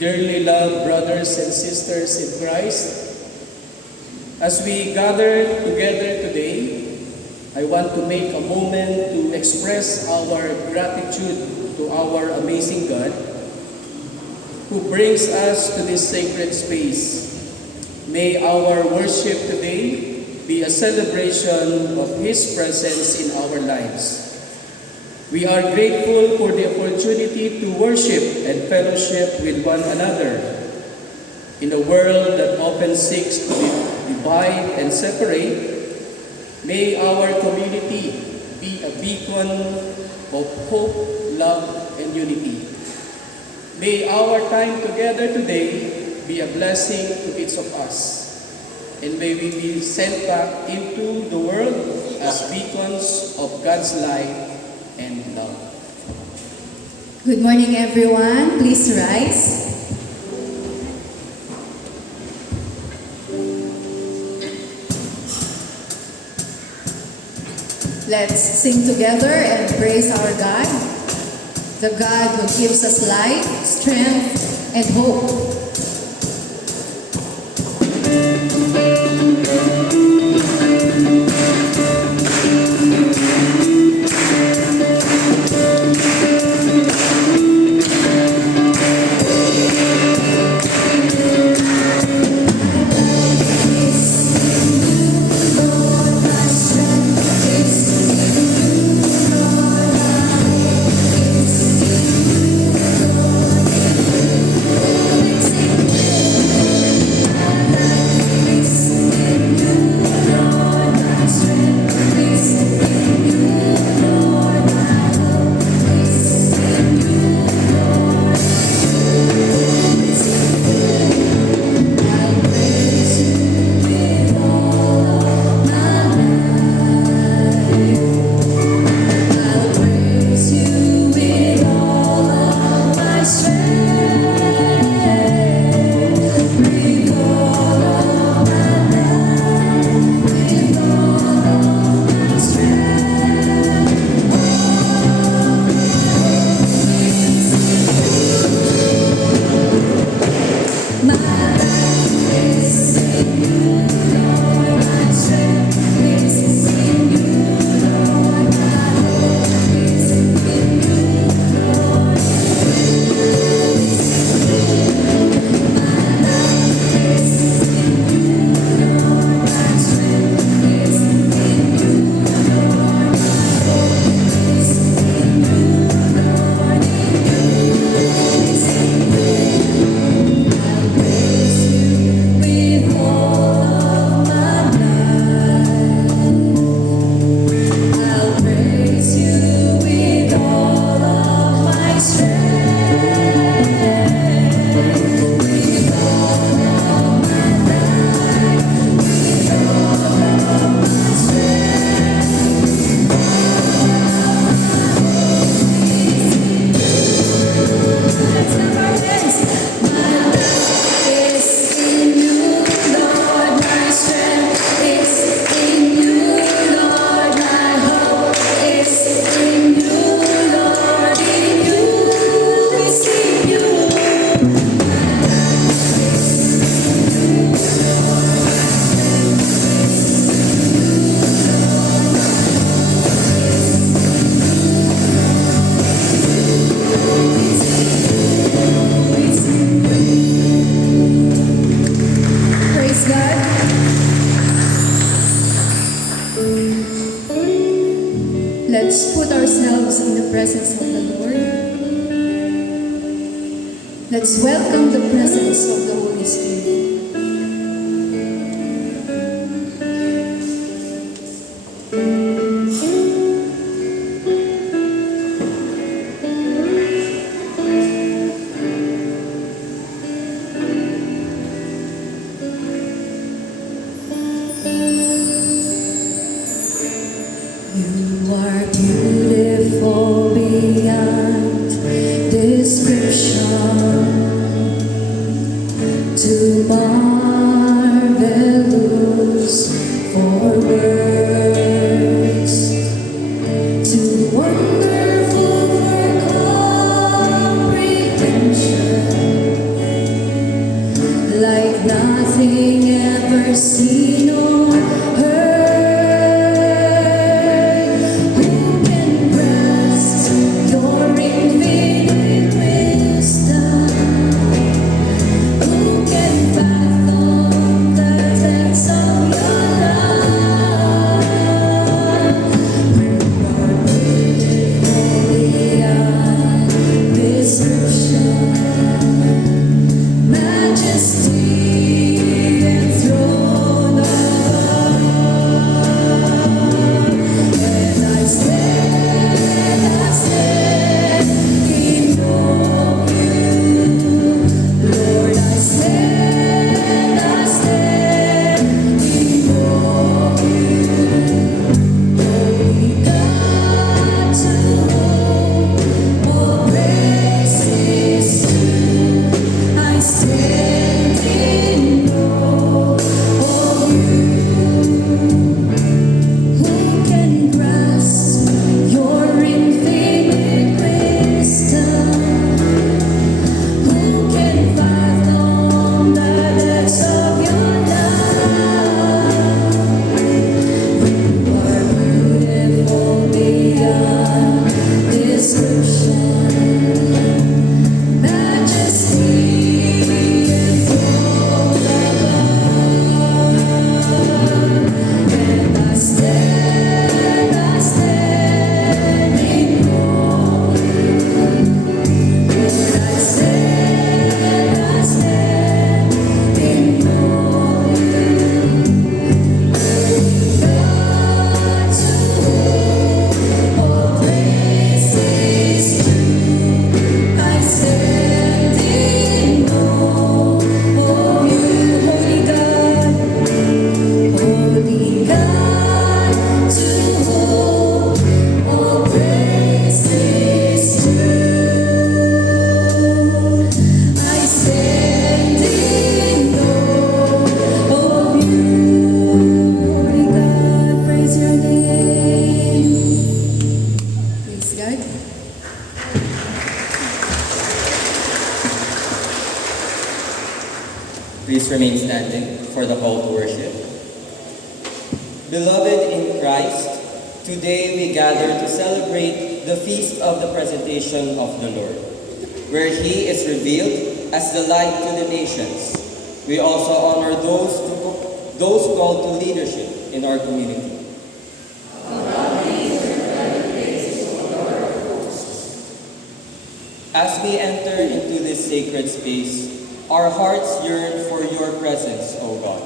Dearly loved brothers and sisters in Christ, as we gather together today, I want to make a moment to express our gratitude to our amazing God who brings us to this sacred space. May our worship today be a celebration of His presence in our lives. We are grateful for the opportunity to worship and fellowship with one another. In a world that often seeks to divide and separate, may our community be a beacon of hope, love, and unity. May our time together today be a blessing to each of us, and may we be sent back into the world as beacons of God's light and love. Good morning, everyone. Please rise. Let's sing together and praise our God, the God who gives us light, strength, and hope. Let's put ourselves in the presence of the Lord. Let's welcome the presence of the Holy Spirit. You are beautiful beyond description. To my description. Majesty enthroned above. And I stand in awe. Lord, I stand in awe. God, to whom all praise is due, I stand in awe of you, Holy God, to whom all praise is due. I stand in awe of you, Holy God. Praise your name. Praise God. Please remain standing for the call to worship. Beloved in Christ, today we gather to celebrate the feast of the presentation of the Lord, where He is revealed as the light to the nations. We also honor those called to leadership in our community. As we enter into this sacred space, our hearts yearn for your presence, O God.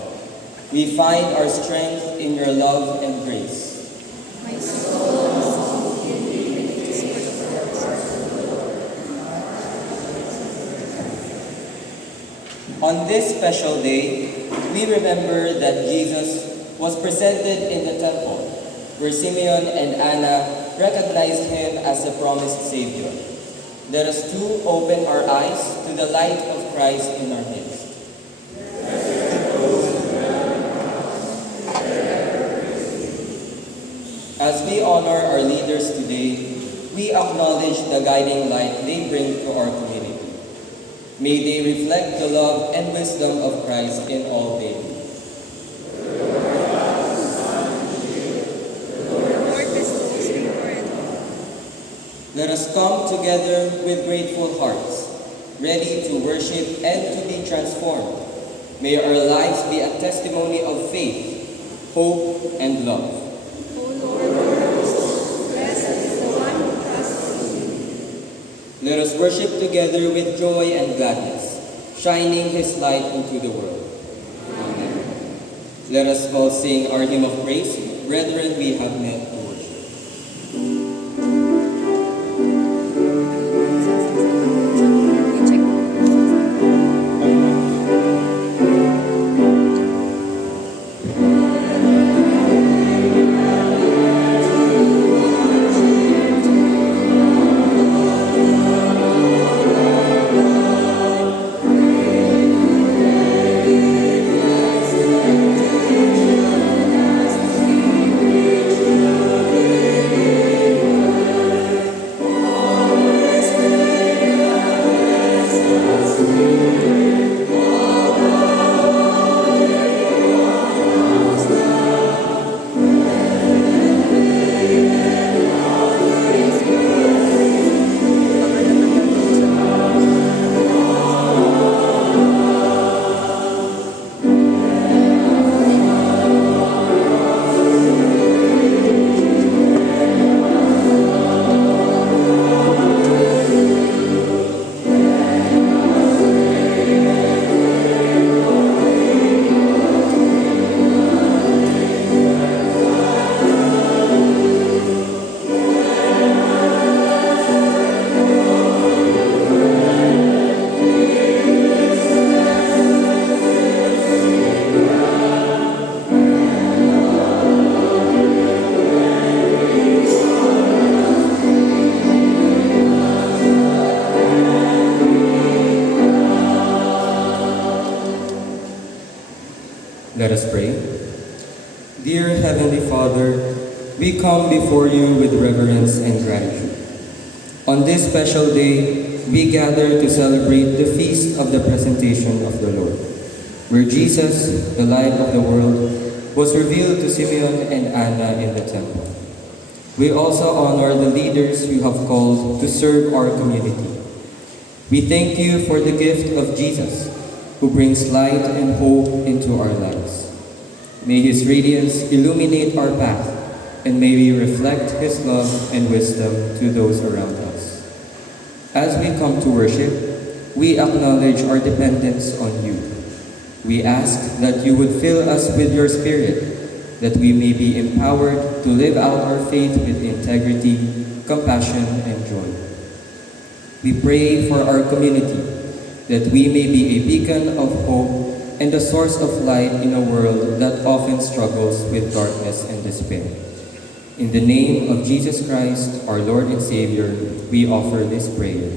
We find our strength in your love and grace. On this special day, we remember that Jesus was presented in the temple, where Simeon and Anna recognized him as the promised Savior. Let us too open our eyes to the light of Christ in our midst. As we honor our leaders today, we acknowledge the guiding light they bring to our community. May they reflect the love and wisdom of Christ in all they do. Let us come together with grateful hearts, ready to worship and to be transformed. May our lives be a testimony of faith, hope, and love. Let us worship together with joy and gladness, shining His light into the world. Amen. Let us all sing our hymn of praise, Brethren, we have met to worship. Let us pray. Dear Heavenly Father, we come before you with reverence and gratitude. On this special day, we gather to celebrate the feast of the presentation of the Lord, where Jesus, the light of the world, was revealed to Simeon and Anna in the temple. We also honor the leaders you have called to serve our community. We thank you for the gift of Jesus, who brings light and hope into our lives. May his radiance illuminate our path, and may we reflect his love and wisdom to those around us. As we come to worship, we acknowledge our dependence on you. We ask that you would fill us with your Spirit, that we may be empowered to live out our faith with integrity, compassion, and joy. We pray for our community, that we may be a beacon of hope and a source of light in a world that often struggles with darkness and despair. In the name of Jesus Christ, our Lord and Savior, we offer this prayer.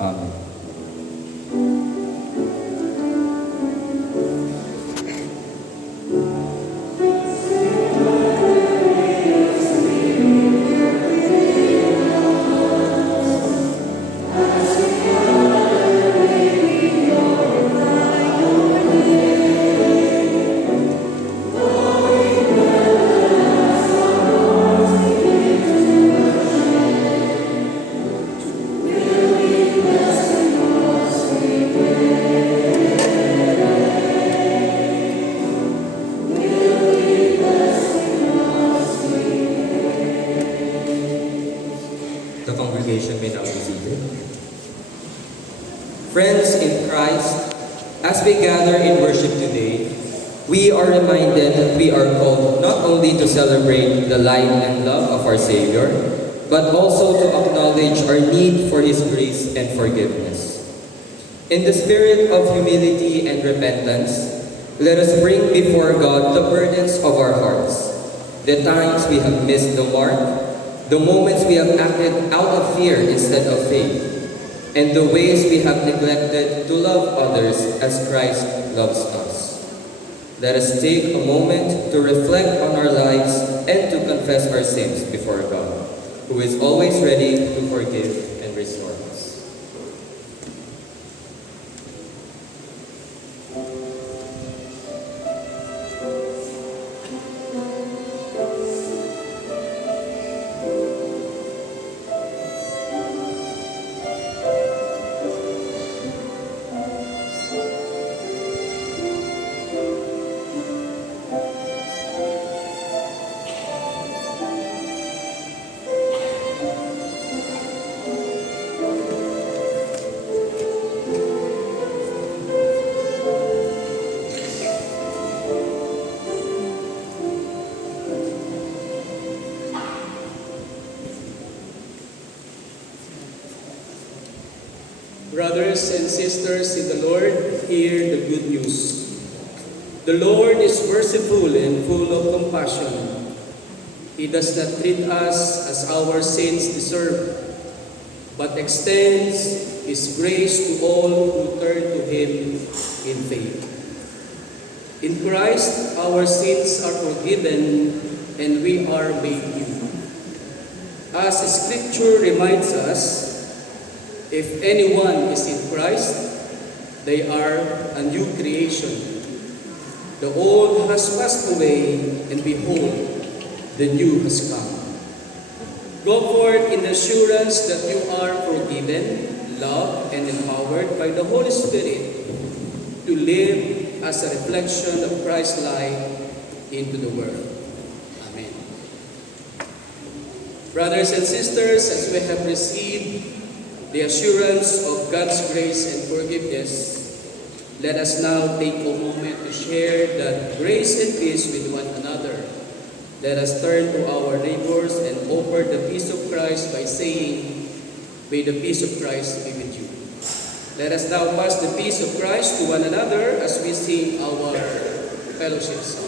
Amen. The congregation may now be seated. Friends in Christ, as we gather in worship today, we are reminded that we are called not only to celebrate the light and love of our Savior, but also to acknowledge our need for His grace and forgiveness. In the spirit of humility and repentance, let us bring before God the burdens of our hearts, the times we have missed the mark, the moments we have acted out of fear instead of faith, and the ways we have neglected to love others as Christ loves us. Let us take a moment to reflect on our lives and to confess our sins before God, who is always ready to forgive and restore us. Brothers and sisters in the Lord, hear the good news. The Lord is merciful and full of compassion. He does not treat us as our sins deserve, but extends His grace to all who turn to Him in faith. In Christ, our sins are forgiven and we are made new. As Scripture reminds us, if anyone is in Christ, they are a new creation. The old has passed away, and behold, the new has come. Go forth in the assurance that you are forgiven, loved, and empowered by the Holy Spirit to live as a reflection of Christ's light into the world. Amen. Brothers and sisters, as we have received the assurance of God's grace and forgiveness, let us now take a moment to share that grace and peace with one another. Let us turn to our neighbors and offer the peace of Christ by saying, "May the peace of Christ be with you." Let us now pass the peace of Christ to one another as we sing our fellowship song.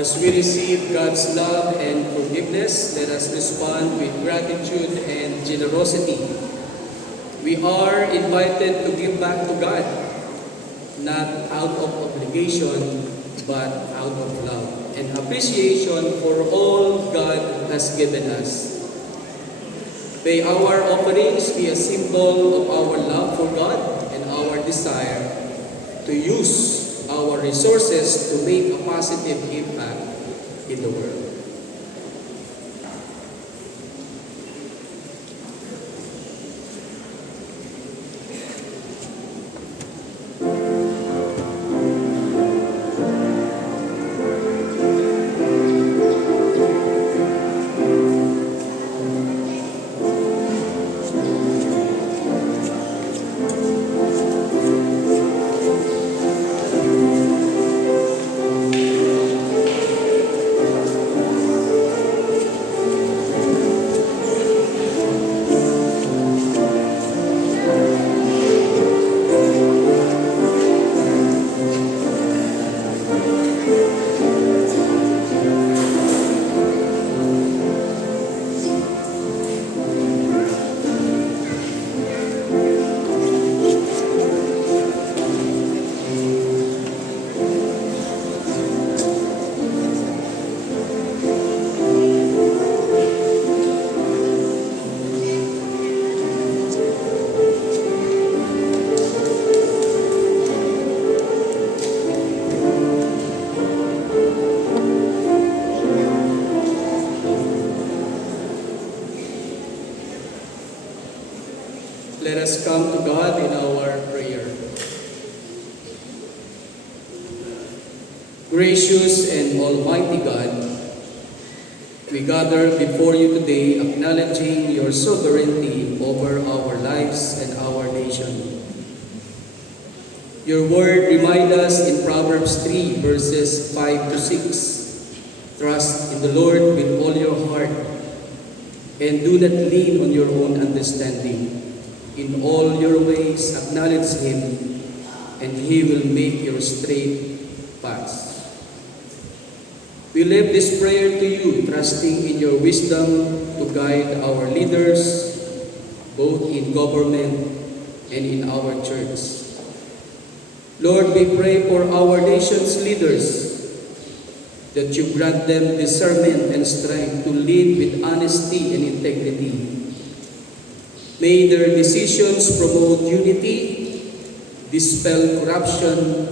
As we receive God's love and forgiveness, let us respond with gratitude and generosity. We are invited to give back to God, not out of obligation, but out of love and appreciation for all God has given us. May our offerings be a symbol of our love for God and our desire to use our resources to make a positive impact in the world. Let us come to God in our prayer. Gracious and Almighty God, we gather before you today acknowledging your sovereignty over our lives and our nation. Your word reminds us in Proverbs 3 verses 5 to 6, trust in the Lord with all your heart and do not lean on your own understanding. In all your ways acknowledge Him, and He will make your straight paths. We lift this prayer to you, trusting in your wisdom to guide our leaders, both in government and in our church. Lord, we pray for our nation's leaders, that you grant them discernment and strength to lead with honesty and integrity. May their decisions promote unity, dispel corruption,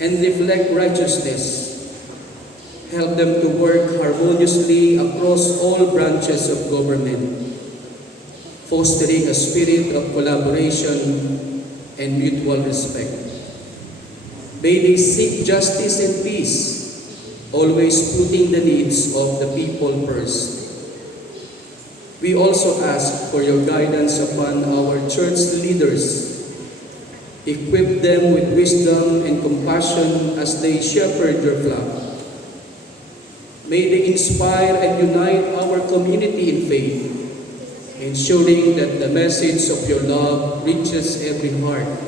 and reflect righteousness. Help them to work harmoniously across all branches of government, fostering a spirit of collaboration and mutual respect. May they seek justice and peace, always putting the needs of the people first. We also ask for your guidance upon our church leaders. Equip them with wisdom and compassion as they shepherd your flock. May they inspire and unite our community in faith, ensuring that the message of your love reaches every heart.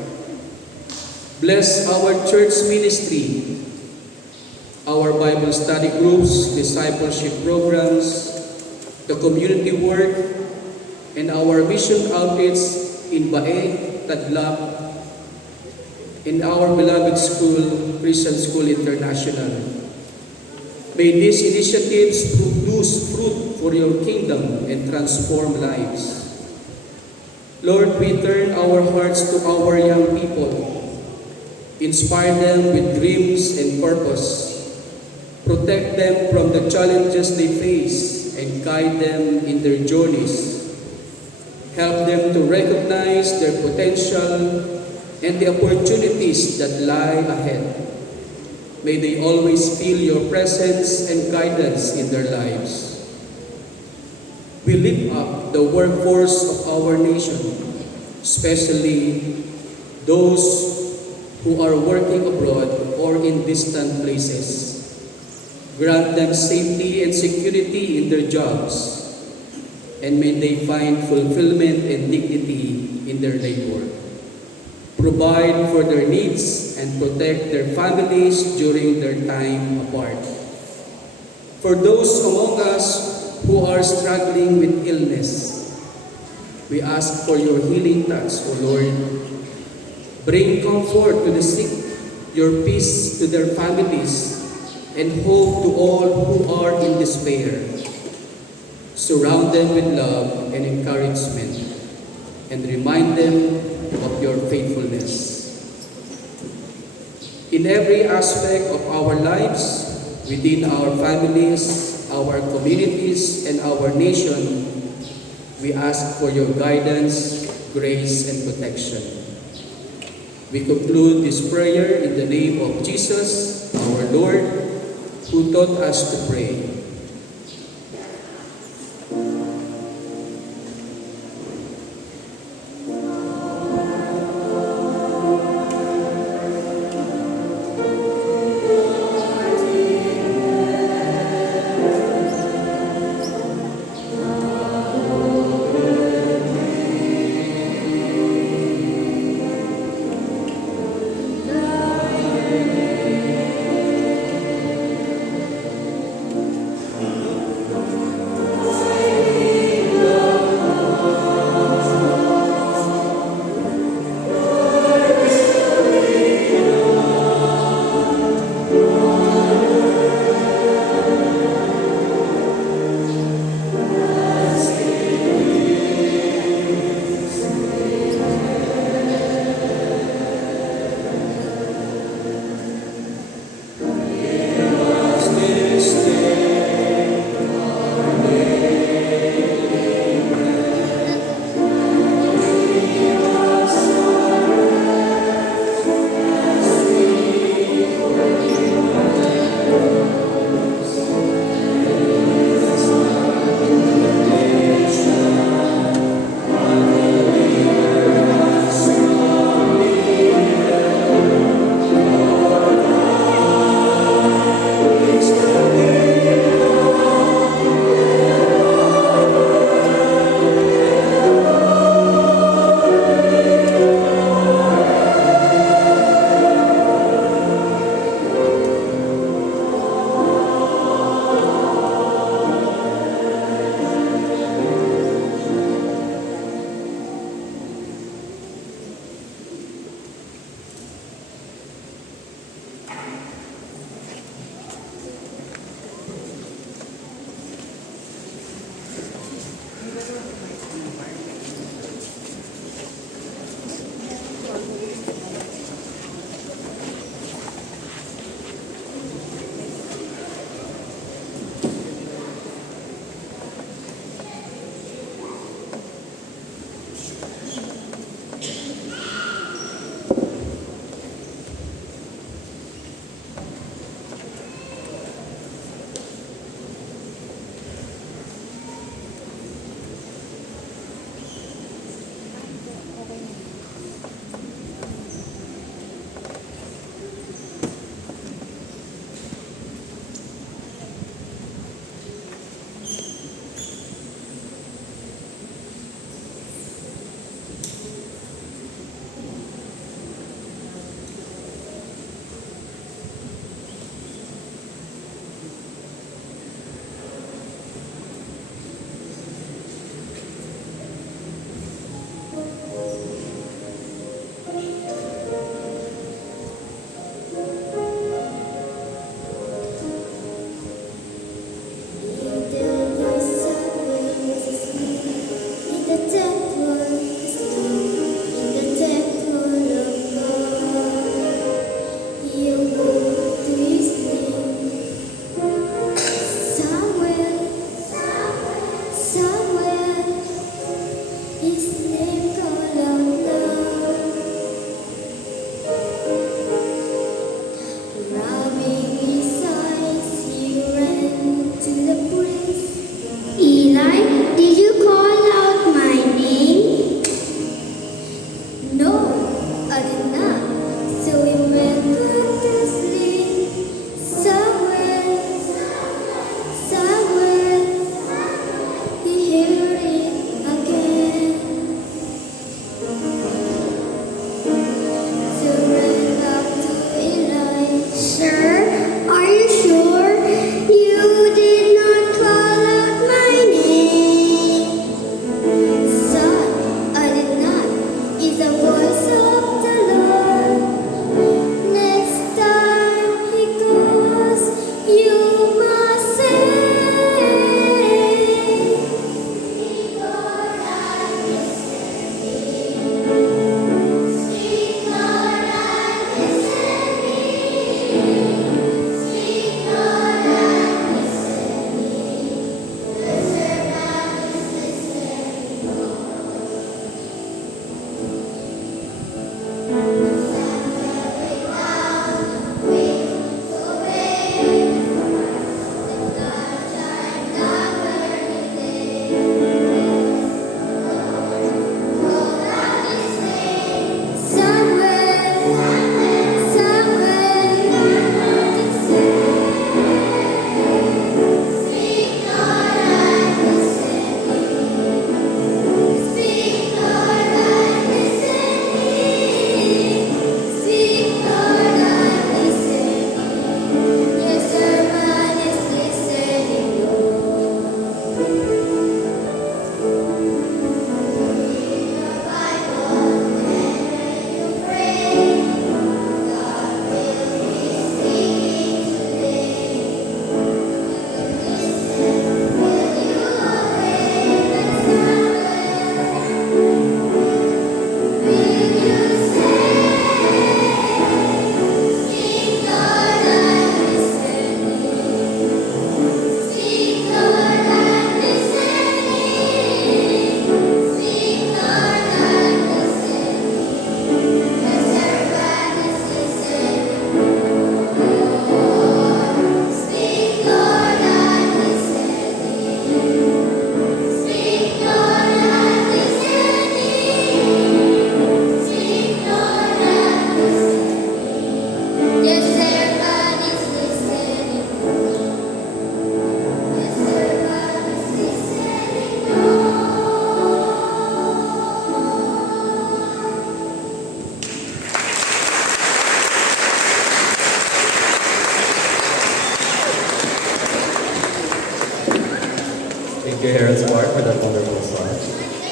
Bless our church ministry, our Bible study groups, discipleship programs, the community work, and our mission outreach in Bae, Tadlak, in our beloved school, Christian School International. May these initiatives produce fruit for your kingdom and transform lives. Lord, we turn our hearts to our young people. Inspire them with dreams and purpose. Protect them from the challenges they face and guide them in their journeys. Help them to recognize their potential and the opportunities that lie ahead. May they always feel your presence and guidance in their lives. We lift up the workforce of our nation, especially those who are working abroad or in distant places. Grant them safety and security in their jobs, and may they find fulfillment and dignity in their labor. Provide for their needs and protect their families during their time apart. For those among us who are struggling with illness, we ask for your healing touch, O Lord. Bring comfort to the sick, your peace to their families, and hope to all who are in despair. Surround them with love and encouragement, and remind them of your faithfulness. In every aspect of our lives, within our families, our communities, and our nation, we ask for your guidance, grace, and protection. We conclude this prayer in the name of Jesus, our Lord, who taught us to pray.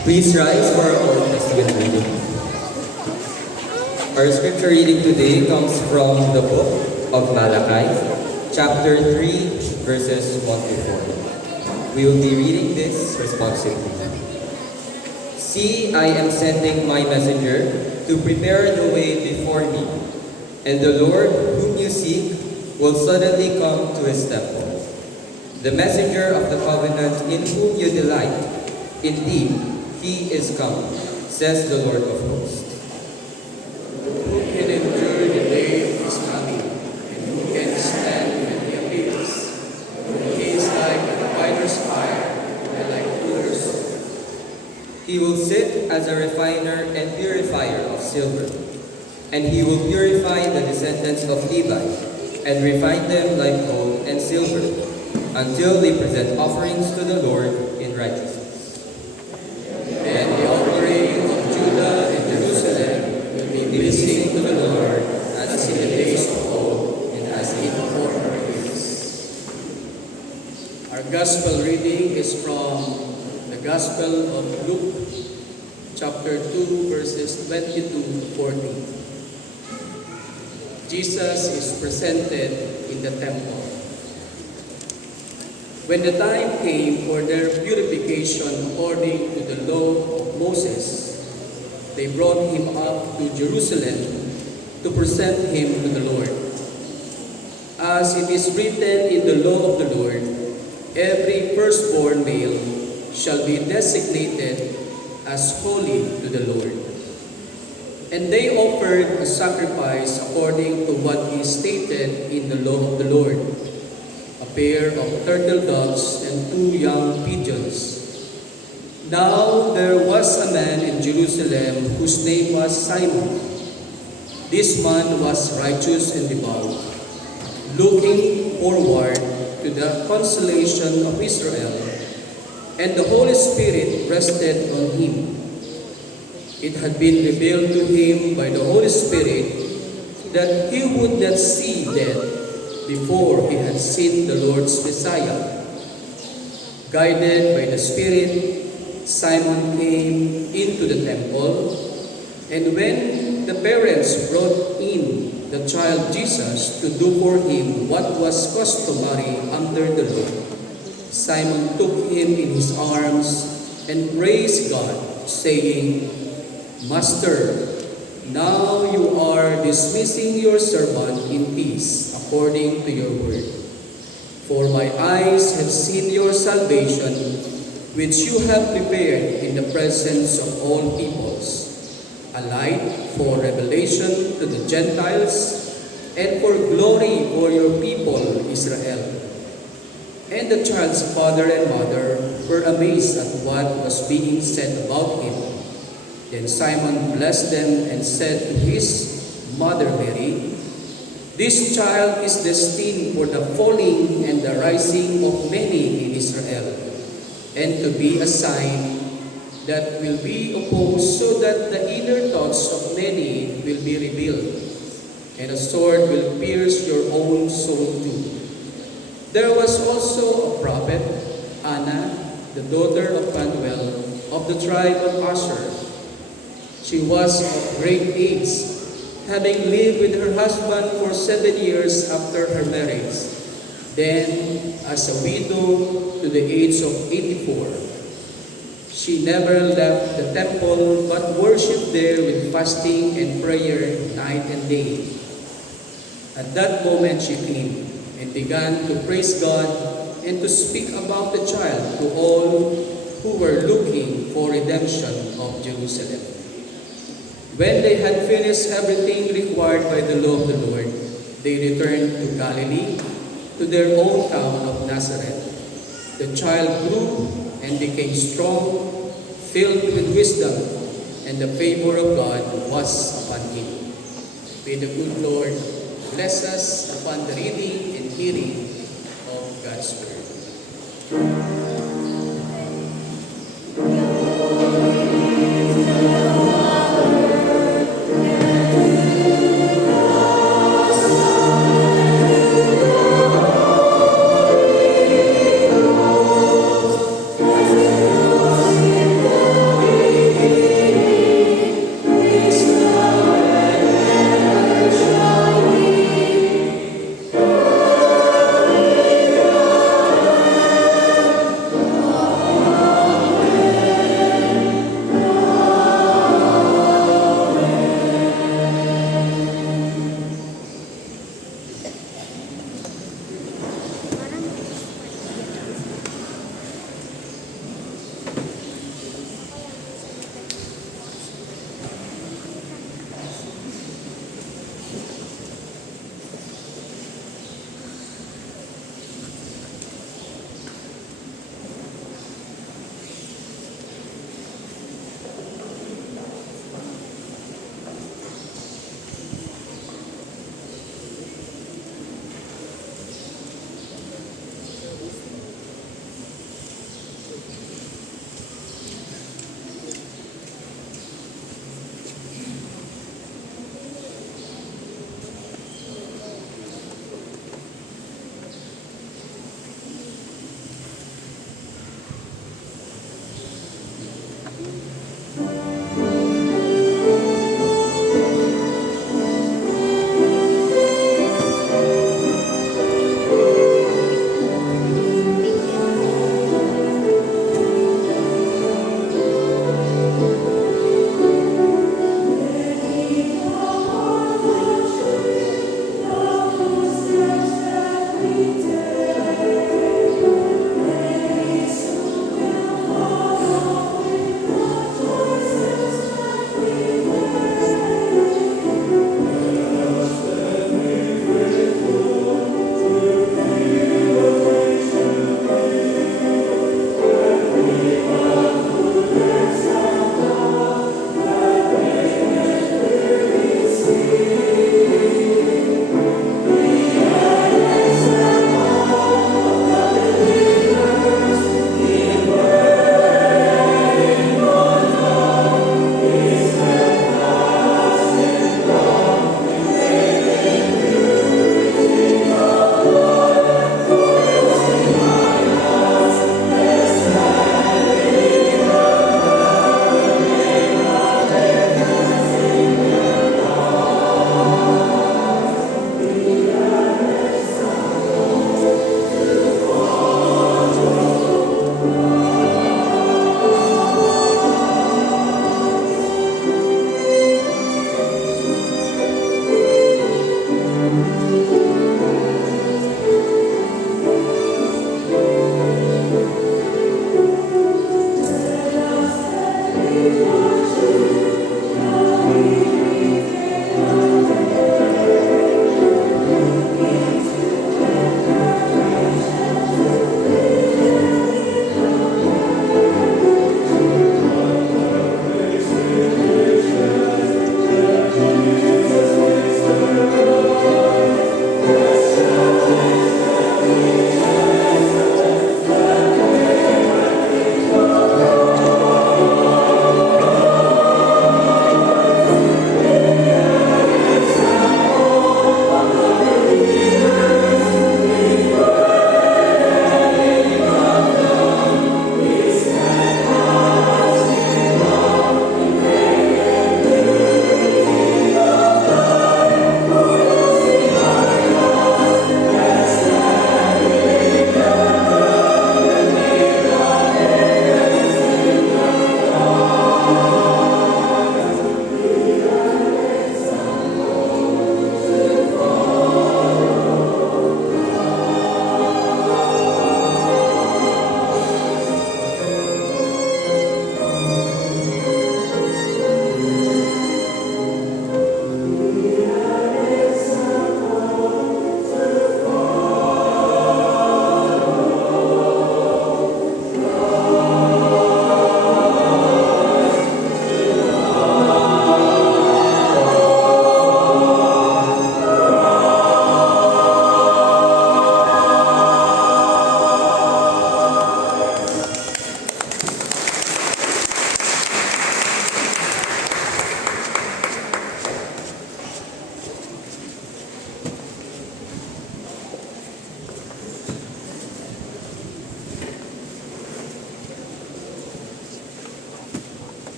Please rise for our Old Testament reading. Our scripture reading today comes from the book of Malachi, chapter 3, verses 1 to 4. We will be reading this responsively. See, I am sending my messenger to prepare the way before me, and the Lord whom you seek will suddenly come to his temple. The messenger of the covenant in whom you delight, indeed, he is come, says the Lord of hosts. Who can endure the day of his coming, and who can stand when he appears? For he is like a refiner's fire, and like fuller's soap. He will sit as a refiner and purifier of silver, and he will purify the descendants of Levi, and refine them like gold and silver, until they present offerings to the Lord in righteousness. And the offering of Judah and Jerusalem will be pleasing to the Lord, as in the days of old, and as in former years. Our gospel reading is from the Gospel of Luke, chapter 2, verses 22 to 40. Jesus is presented in the temple. When the time came for their purification according to the law of Moses, they brought him up to Jerusalem to present him to the Lord. As it is written in the law of the Lord, every firstborn male shall be designated as holy to the Lord. And they offered a sacrifice according to what is stated in the law of the Lord, a pair of turtle doves and 2 young pigeons. Now there was a man in Jerusalem whose name was Simon. This man was righteous and devout, looking forward to the consolation of Israel, and the Holy Spirit rested on him. It had been revealed to him by the Holy Spirit that he would not see death before he had seen the Lord's Messiah. Guided by the Spirit, Simon came into the temple, and when the parents brought in the child Jesus to do for him what was customary under the law, Simon took him in his arms and praised God, saying, Master, now you are dismissing your servant in peace according to your word. For my eyes have seen your salvation, which you have prepared in the presence of all peoples, a light for revelation to the Gentiles and for glory for your people Israel. And the child's father and mother were amazed at what was being said about him. Then Simon blessed them and said to his mother Mary, This child is destined for the falling and the rising of many in Israel, and to be a sign that will be opposed, so that the inner thoughts of many will be revealed, and a sword will pierce your own soul too. There was also a prophet, Anna, the daughter of Phanuel, of the tribe of Asher. She was of great age, having lived with her husband for 7 years after her marriage. Then, as a widow to the age of 84, she never left the temple but worshipped there with fasting and prayer night and day. At that moment she came and began to praise God and to speak about the child to all who were looking for redemption of Jerusalem. When they had finished everything required by the law of the Lord, they returned to Galilee, to their own town of Nazareth. The child grew and became strong, filled with wisdom, and the favor of God was upon him. May the good Lord bless us upon the reading and hearing of God's word.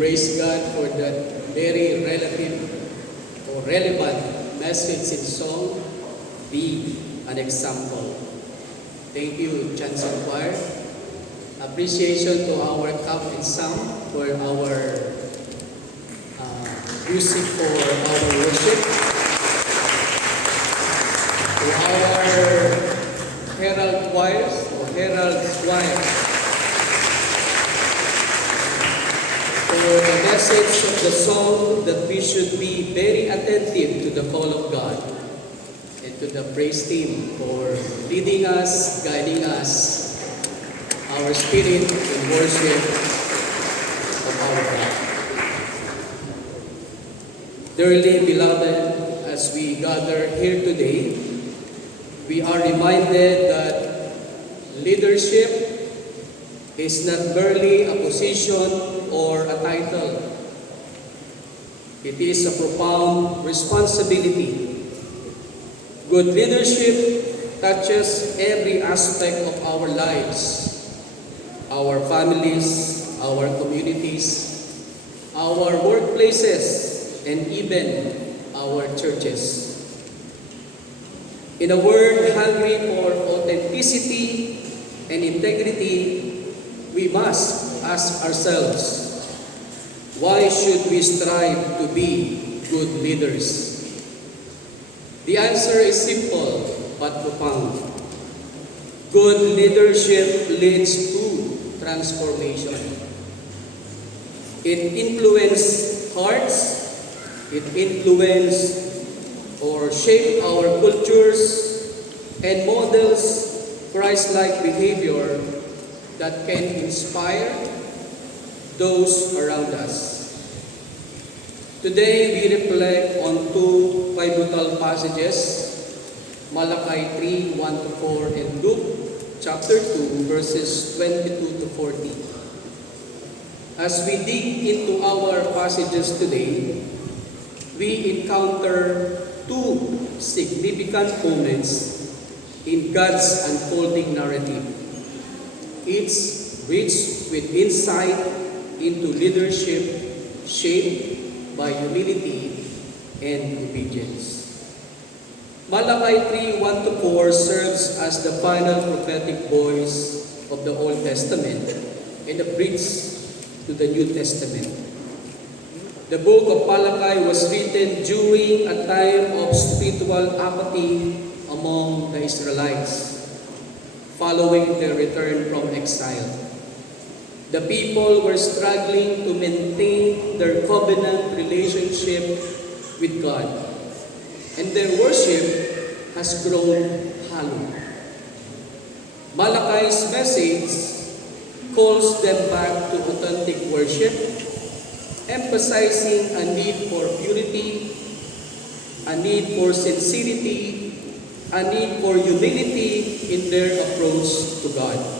praise God for that very relative or relevant message in song, Be an Example. Thank you, Chancellor Choir. Appreciation to our Cap and Sound for our music for our worship. To our Herald Choirs or Herald Choir for the message of the song that we should be very attentive to the call of God, and to the praise team for leading us, guiding us, our spirit in worship of our God. Dearly beloved, as we gather here today, we are reminded that leadership is not merely a position or a title. It is a profound responsibility. Good leadership touches every aspect of our lives, our families, our communities, our workplaces, and even our churches. In a world hungry for authenticity and integrity, we must ask ourselves, why should we strive to be good leaders? The answer is simple but profound. Good leadership leads to transformation. It influences hearts, it influences or shapes our cultures and models Christ-like behavior that can inspire those around us. Today, we reflect on two pivotal passages, Malachi 3, 1-4, and Luke chapter 2, verses 22 to 40. As we dig into our passages today, we encounter two significant moments in God's unfolding narrative, each rich with insight into leadership shaped by humility and obedience. Malachi 3, 1-4 serves as the final prophetic voice of the Old Testament and a bridge to the New Testament. The book of Malachi was written during a time of spiritual apathy among the Israelites, following their return from exile. The people were struggling to maintain their covenant relationship with God, and their worship has grown hollow. Malachi's message calls them back to authentic worship, emphasizing a need for purity, a need for sincerity, a need for humility in their approach to God.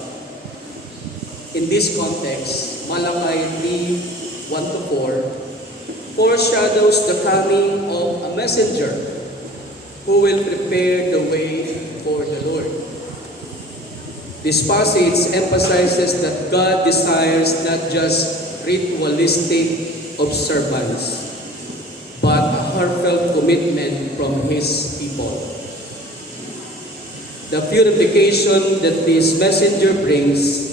In this context, Malachi 3, 1-4 foreshadows the coming of a messenger who will prepare the way for the Lord. This passage emphasizes that God desires not just ritualistic observance, but a heartfelt commitment from His people. The purification that this messenger brings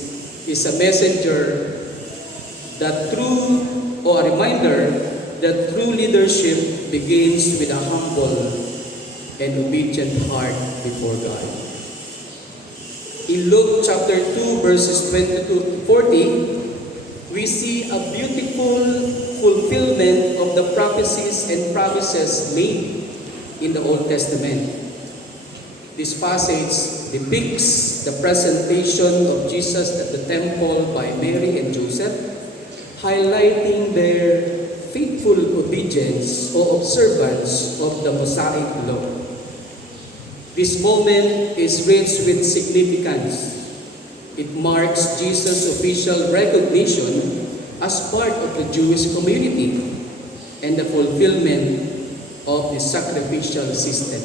is a messenger that a reminder that true leadership begins with a humble and obedient heart before God. In Luke chapter 2, verses 22 to 40, we see a beautiful fulfillment of the prophecies and promises made in the Old Testament. This passage depicts the presentation of Jesus at the temple by Mary and Joseph, highlighting their faithful obedience or observance of the Mosaic law. This moment is rich with significance. It marks Jesus' official recognition as part of the Jewish community and the fulfillment of the sacrificial system.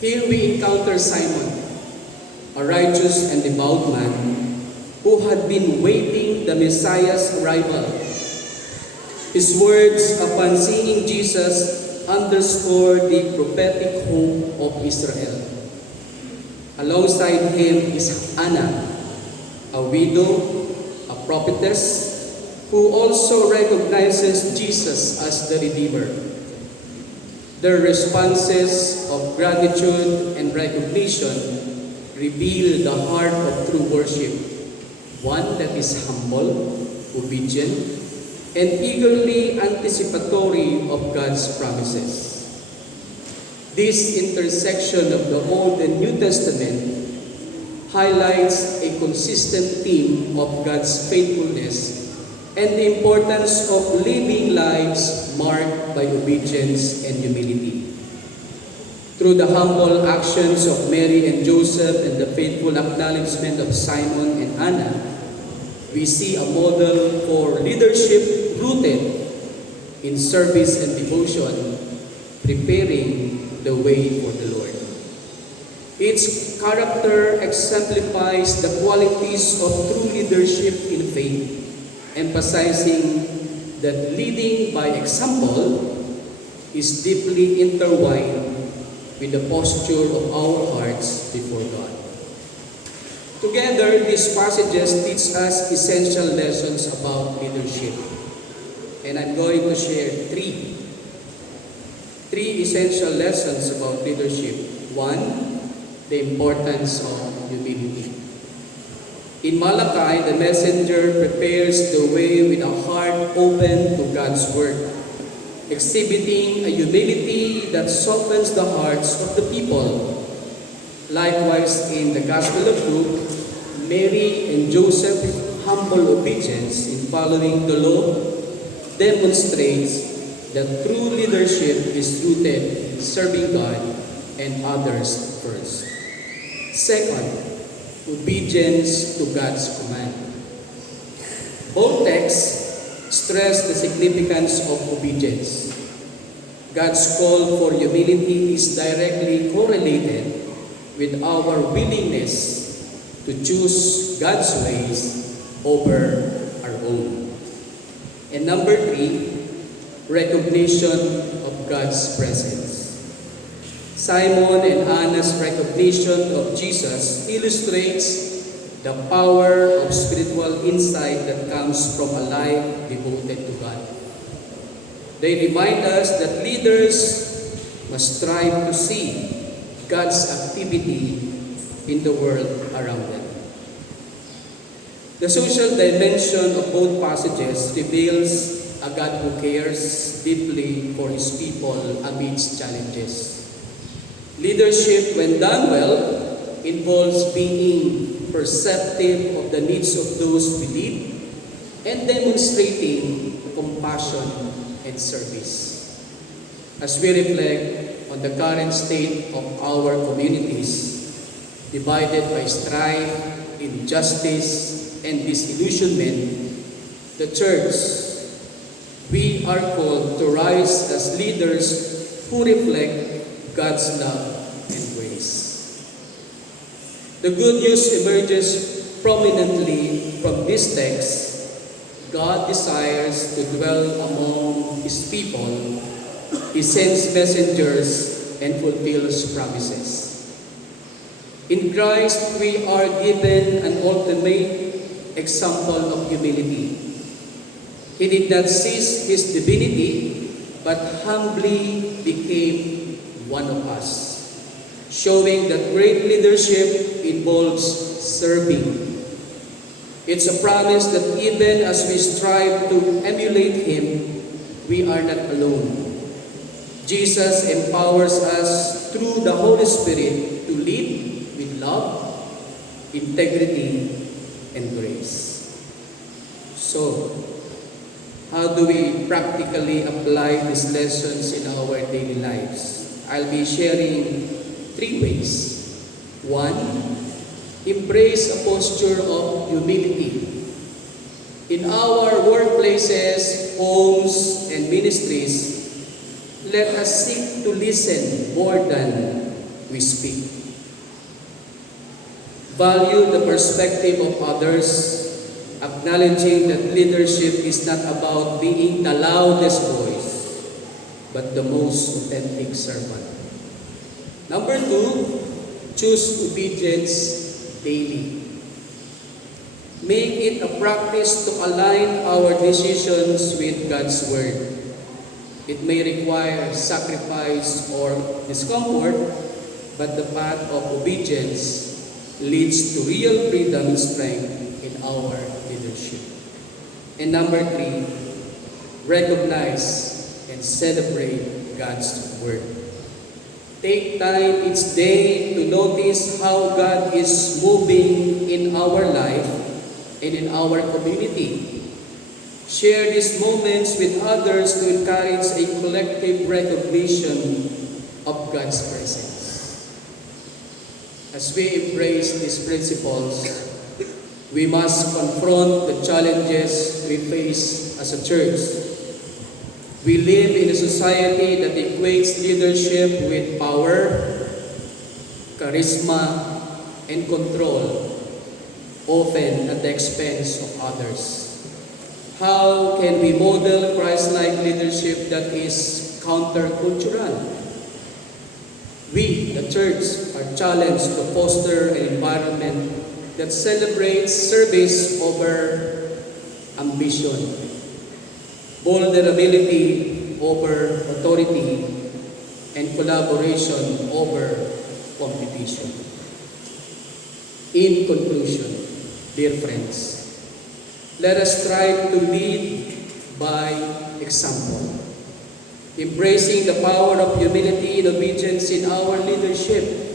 Here we encounter Simon, a righteous and devout man, who had been waiting the Messiah's arrival. His words upon seeing Jesus underscore the prophetic hope of Israel. Alongside him is Anna, a widow, a prophetess, who also recognizes Jesus as the Redeemer. Their responses of gratitude and recognition reveal the heart of true worship, one that is humble, obedient, and eagerly anticipatory of God's promises. This intersection of the Old and New Testament highlights a consistent theme of God's faithfulness and the importance of living lives marked by obedience and humility. Through the humble actions of Mary and Joseph and the faithful acknowledgement of Simon and Anna, we see a model for leadership rooted in service and devotion, preparing the way for the Lord. Its character exemplifies the qualities of true leadership in faith, emphasizing that leading by example is deeply intertwined with the posture of our hearts before God. Together, these passages teach us essential lessons about leadership. And I'm going to share three essential lessons about leadership. One, the importance of humility. In Malachi, the messenger prepares the way with a heart open to God's word, exhibiting a humility that softens the hearts of the people. Likewise, in the Gospel of Luke, Mary and Joseph's humble obedience in following the law demonstrates that true leadership is rooted in serving God and others first. Second, obedience to God's command. Both texts stress the significance of obedience. God's call for humility is directly correlated with our willingness to choose God's ways over our own. And number three, recognition of God's presence. Simon and Anna's recognition of Jesus illustrates the power of spiritual insight that comes from a life devoted to God. They remind us that leaders must strive to see God's activity in the world around them. The social dimension of both passages reveals a God who cares deeply for His people amidst challenges. Leadership, when done well, involves being perceptive of the needs of those we lead and demonstrating compassion and service. As we reflect on the current state of our communities, divided by strife, injustice, and disillusionment, the church, we are called to rise as leaders who reflect God's love and grace. The good news emerges prominently from this text. God desires to dwell among His people. He sends messengers and fulfills promises. In Christ, we are given an ultimate example of humility. He did not cease His divinity, but humbly became one of us, showing that great leadership involves serving. It's a promise that even as we strive to emulate Him, we are not alone. Jesus empowers us through the Holy Spirit to lead with love, integrity, and grace. So, how do we practically apply these lessons in our daily lives? I'll be sharing 3 ways. 1, embrace a posture of humility. In our workplaces, homes, and ministries, let us seek to listen more than we speak. Value the perspective of others, acknowledging that leadership is not about being the loudest voice, but the most authentic servant. Number 2, choose obedience daily. Make it a practice to align our decisions with God's Word. It may require sacrifice or discomfort, but the path of obedience leads to real freedom and strength in our leadership. And number 3, recognize and celebrate God's Word. Take time each day to notice how God is moving in our life and in our community. Share these moments with others to encourage a collective recognition of God's presence. As we embrace these principles, we must confront the challenges we face as a church. We live in a society that equates leadership with power, charisma, and control, often at the expense of others. How can we model Christ-like leadership that is countercultural? We, the church, are challenged to foster an environment that celebrates service over ambition, vulnerability over authority, and collaboration over competition. In conclusion, dear friends, let us strive to lead by example, embracing the power of humility and obedience in our leadership.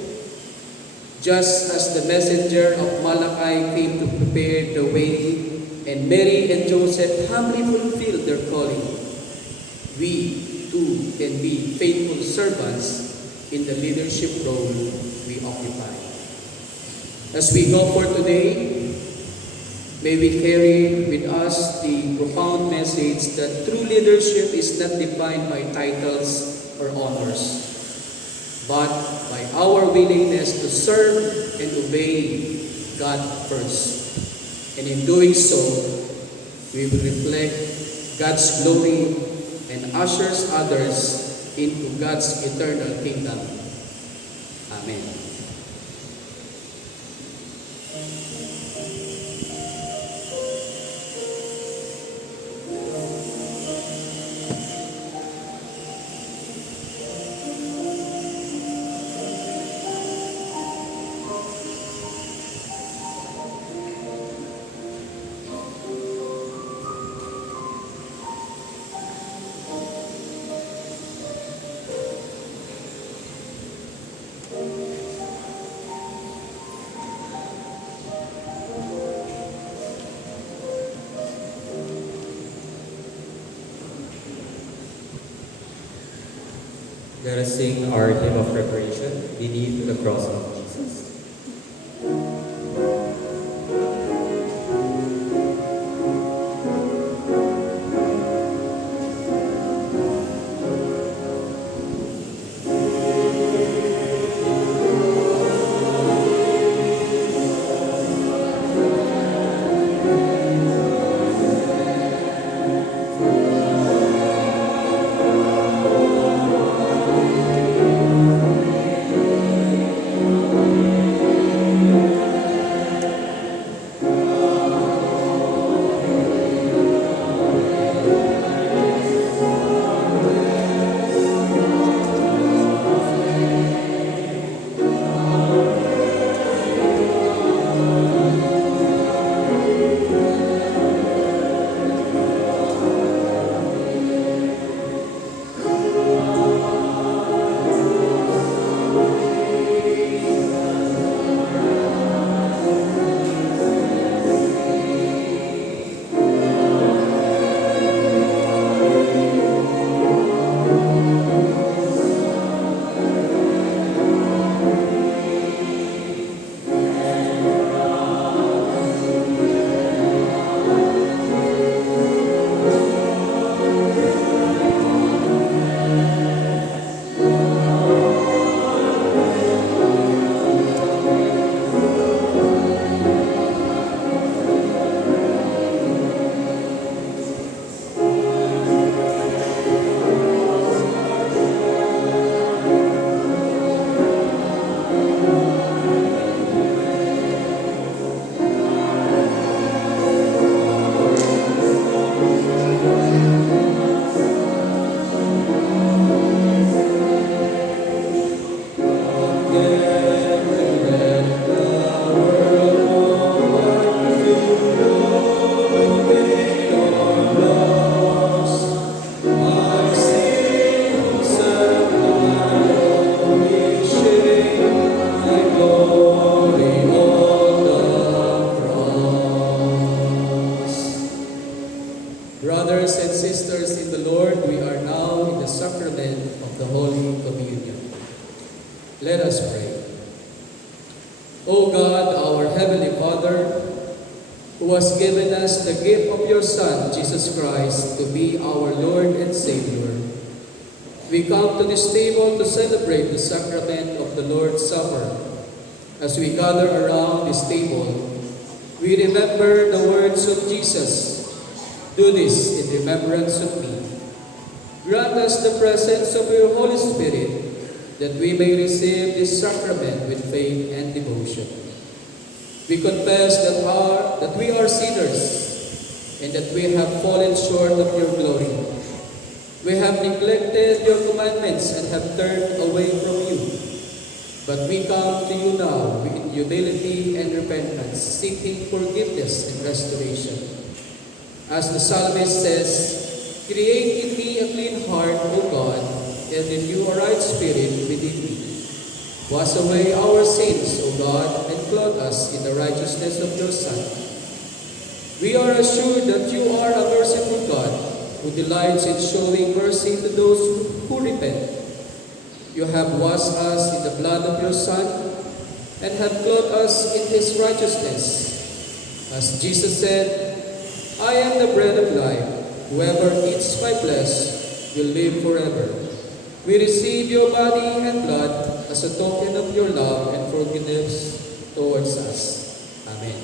Just as the messenger of Malachi came to prepare the way, and Mary and Joseph humbly fulfilled their calling, we too can be faithful servants in the leadership role we occupy. As we go for today, may we carry with us the profound message that true leadership is not defined by titles or honors, but by our willingness to serve and obey God first. And in doing so, we will reflect God's glory and ushers others into God's eternal kingdom. Amen. Let us sing our hymn of preparation, Beneath the Cross of Jesus. and sisters in the Lord, we are now in the sacrament of the Holy Communion. Let us pray. O God, our Heavenly Father, who has given us the gift of your Son, Jesus Christ, to be our Lord and Savior, we come to this table to celebrate the sacrament of the Lord's Supper. As we gather around this table, we remember the words of Jesus, "Do this in remembrance of me." Grant us the presence of your Holy Spirit, that we may receive this sacrament with faith and devotion. We confess that we are sinners and that we have fallen short of your glory. We have neglected your commandments and have turned away from you. But we come to you now with humility and repentance, seeking forgiveness and restoration. As the psalmist says, "Create in me a clean heart, O God, and renew a right spirit within me. Wash away our sins, O God, and clothe us in the righteousness of your Son." We are assured that you are a merciful God, who delights in showing mercy to those who repent. You have washed us in the blood of your Son, and have clothed us in his righteousness. As Jesus said, "I am the bread of life. Whoever eats my flesh will live forever." We receive your body and blood as a token of your love and forgiveness towards us. Amen.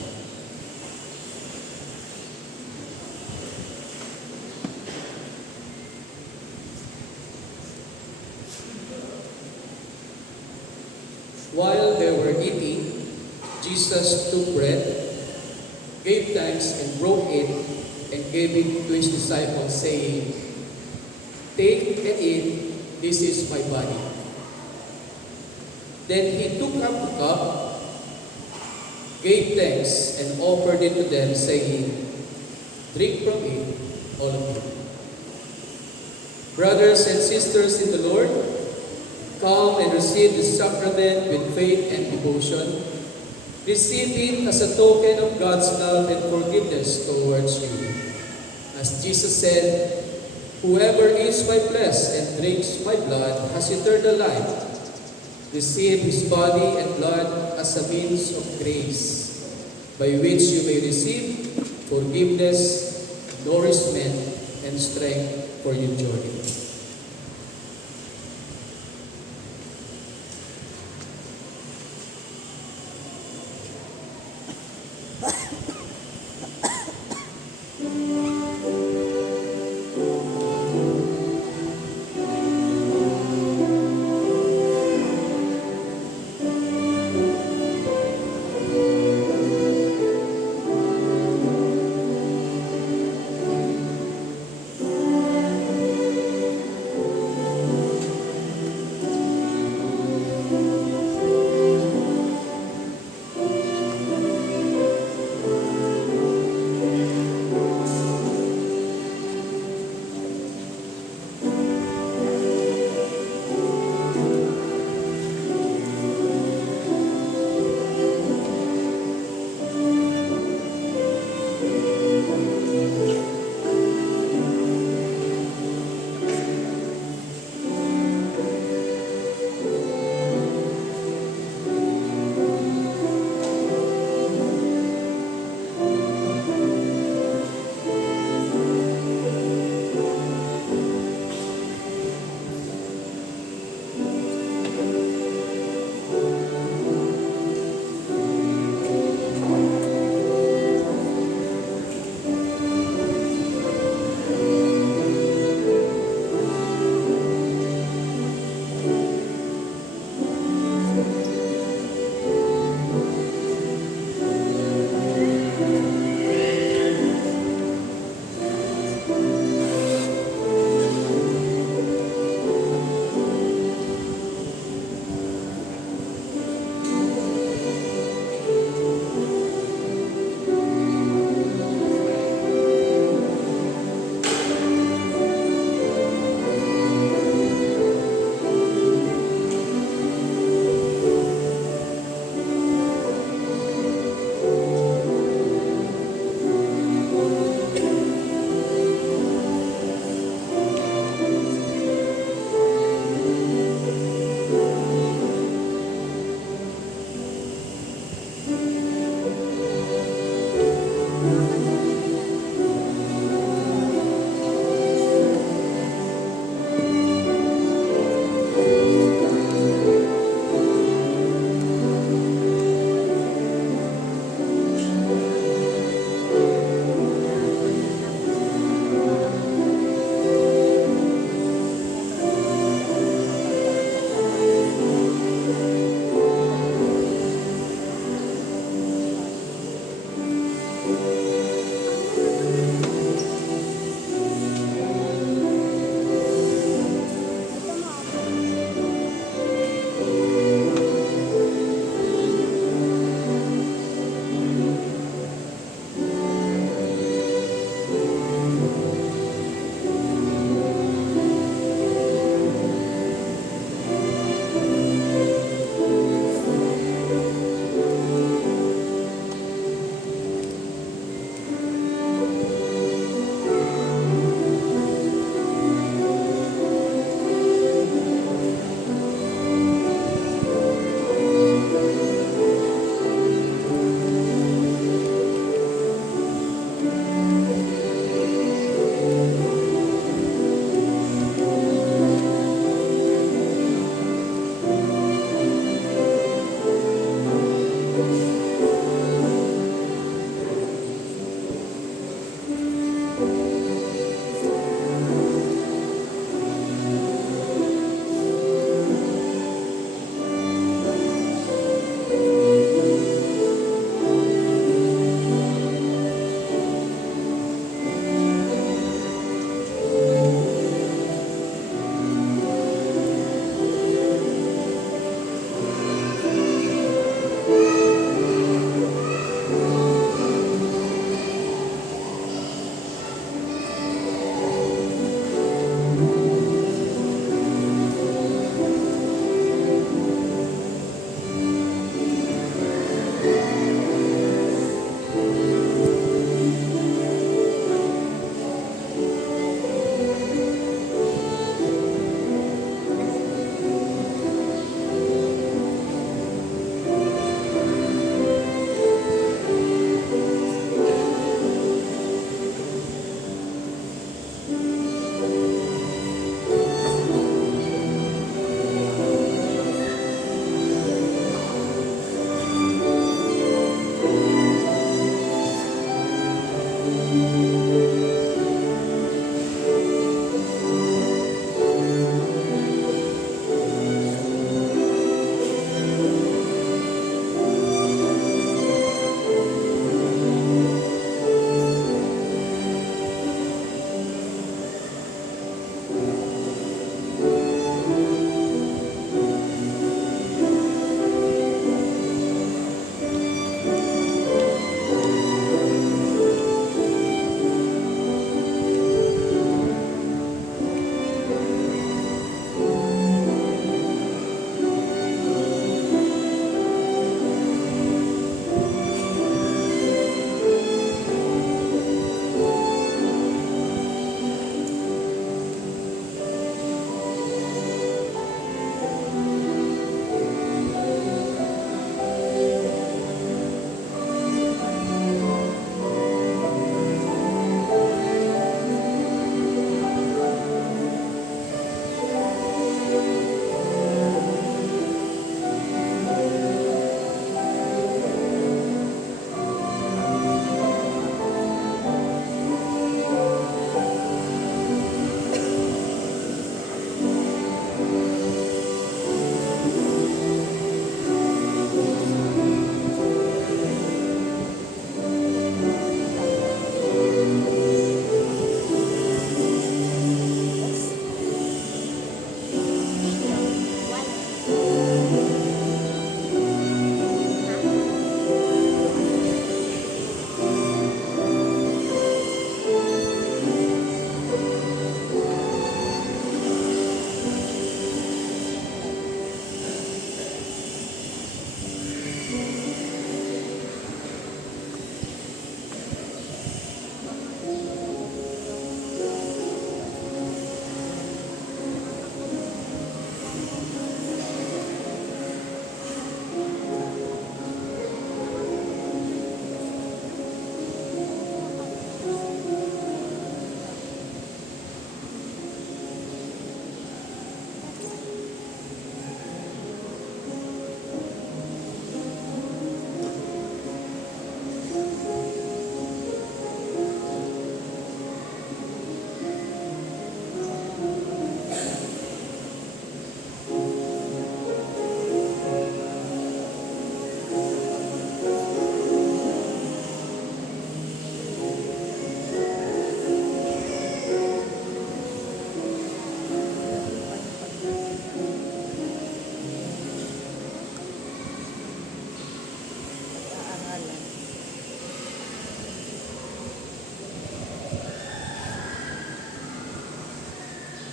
While they were eating, Jesus took bread, gave thanks and broke it, and gave it to his disciples, saying, "Take and eat, this is my body." Then he took up the cup, gave thanks, and offered it to them, saying, "Drink from it, all of you. Brothers and sisters in the Lord, come and receive the sacrament with faith and devotion. Receive it as a token of God's love and forgiveness towards you. As Jesus said, "Whoever eats my flesh and drinks my blood has eternal life." Receive his body and blood as a means of grace, by which you may receive forgiveness, nourishment, and strength for your journey.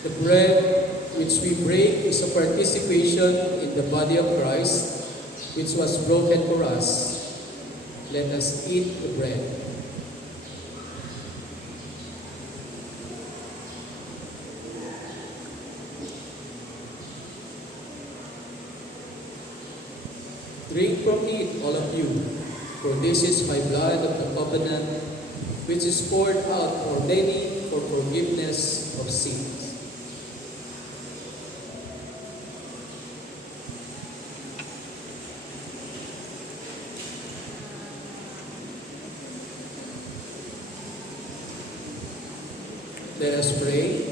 The bread which we break is a participation in the body of Christ, which was broken for us. Let us eat the bread. Drink from it, all of you, for this is my blood of the covenant, which is poured out for many for forgiveness of sins. Let us pray.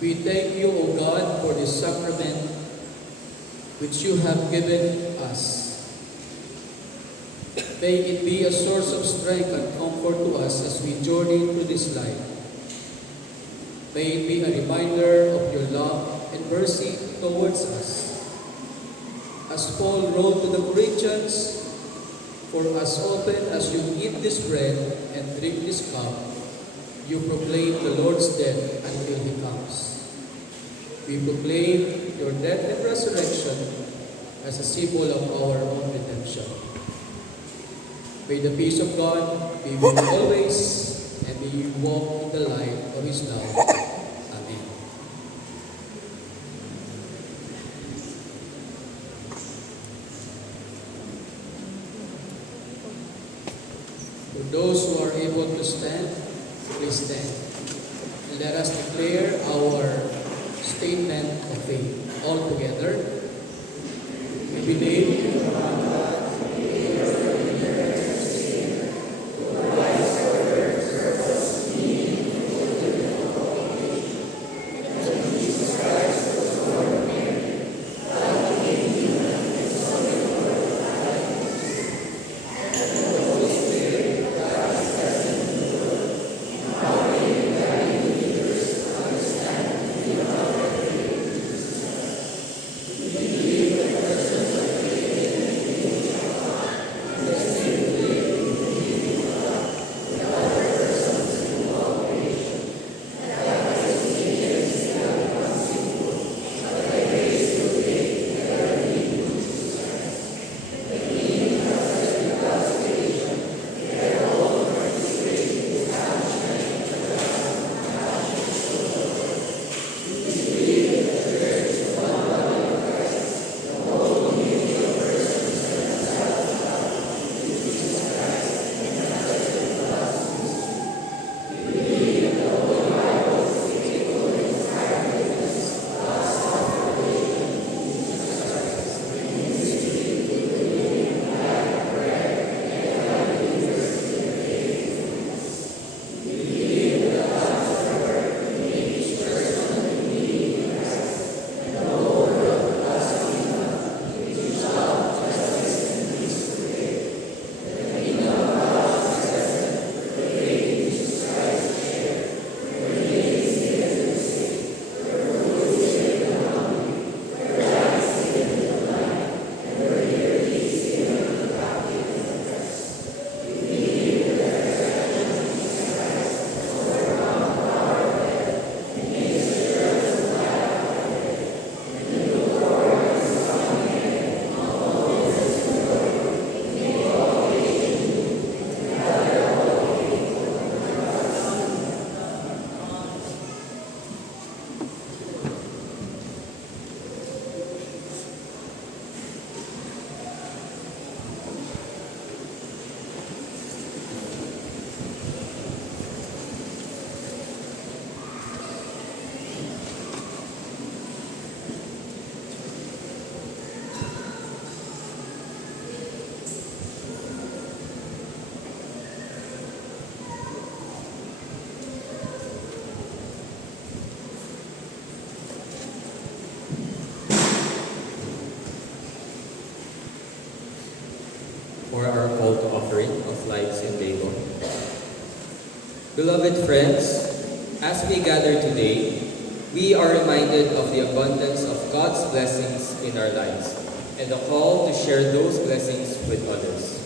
We thank you, O God, for this sacrament which you have given us. May it be a source of strength and comfort to us as we journey through this life. May it be a reminder of your love and mercy towards us. As Paul wrote to the Corinthians, for as often as you eat this bread and drink this cup, you proclaim the Lord's death until He comes. We proclaim your death and resurrection as a symbol of our own redemption. May the peace of God be with you always, and may you walk in the light of His love. Amen. For those who are able to stand, please stand. And let us declare our statement of faith. All together, we believe for our call to offering of lights and labor. Beloved friends, as we gather today, we are reminded of the abundance of God's blessings in our lives and the call to share those blessings with others.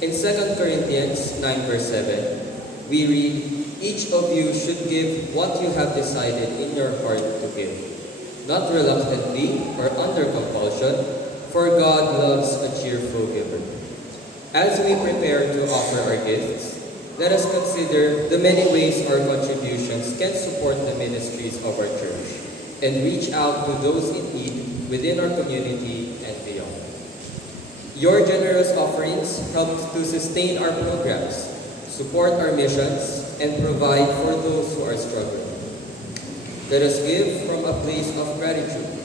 In 2 Corinthians 9 verse 7, we read, Each of you should give what you have decided in your heart to give, not reluctantly or under compulsion, for God loves a cheerful giver. As we prepare to offer our gifts, let us consider the many ways our contributions can support the ministries of our church and reach out to those in need within our community and beyond. Your generous offerings help to sustain our programs, support our missions, and provide for those who are struggling. Let us give from a place of gratitude,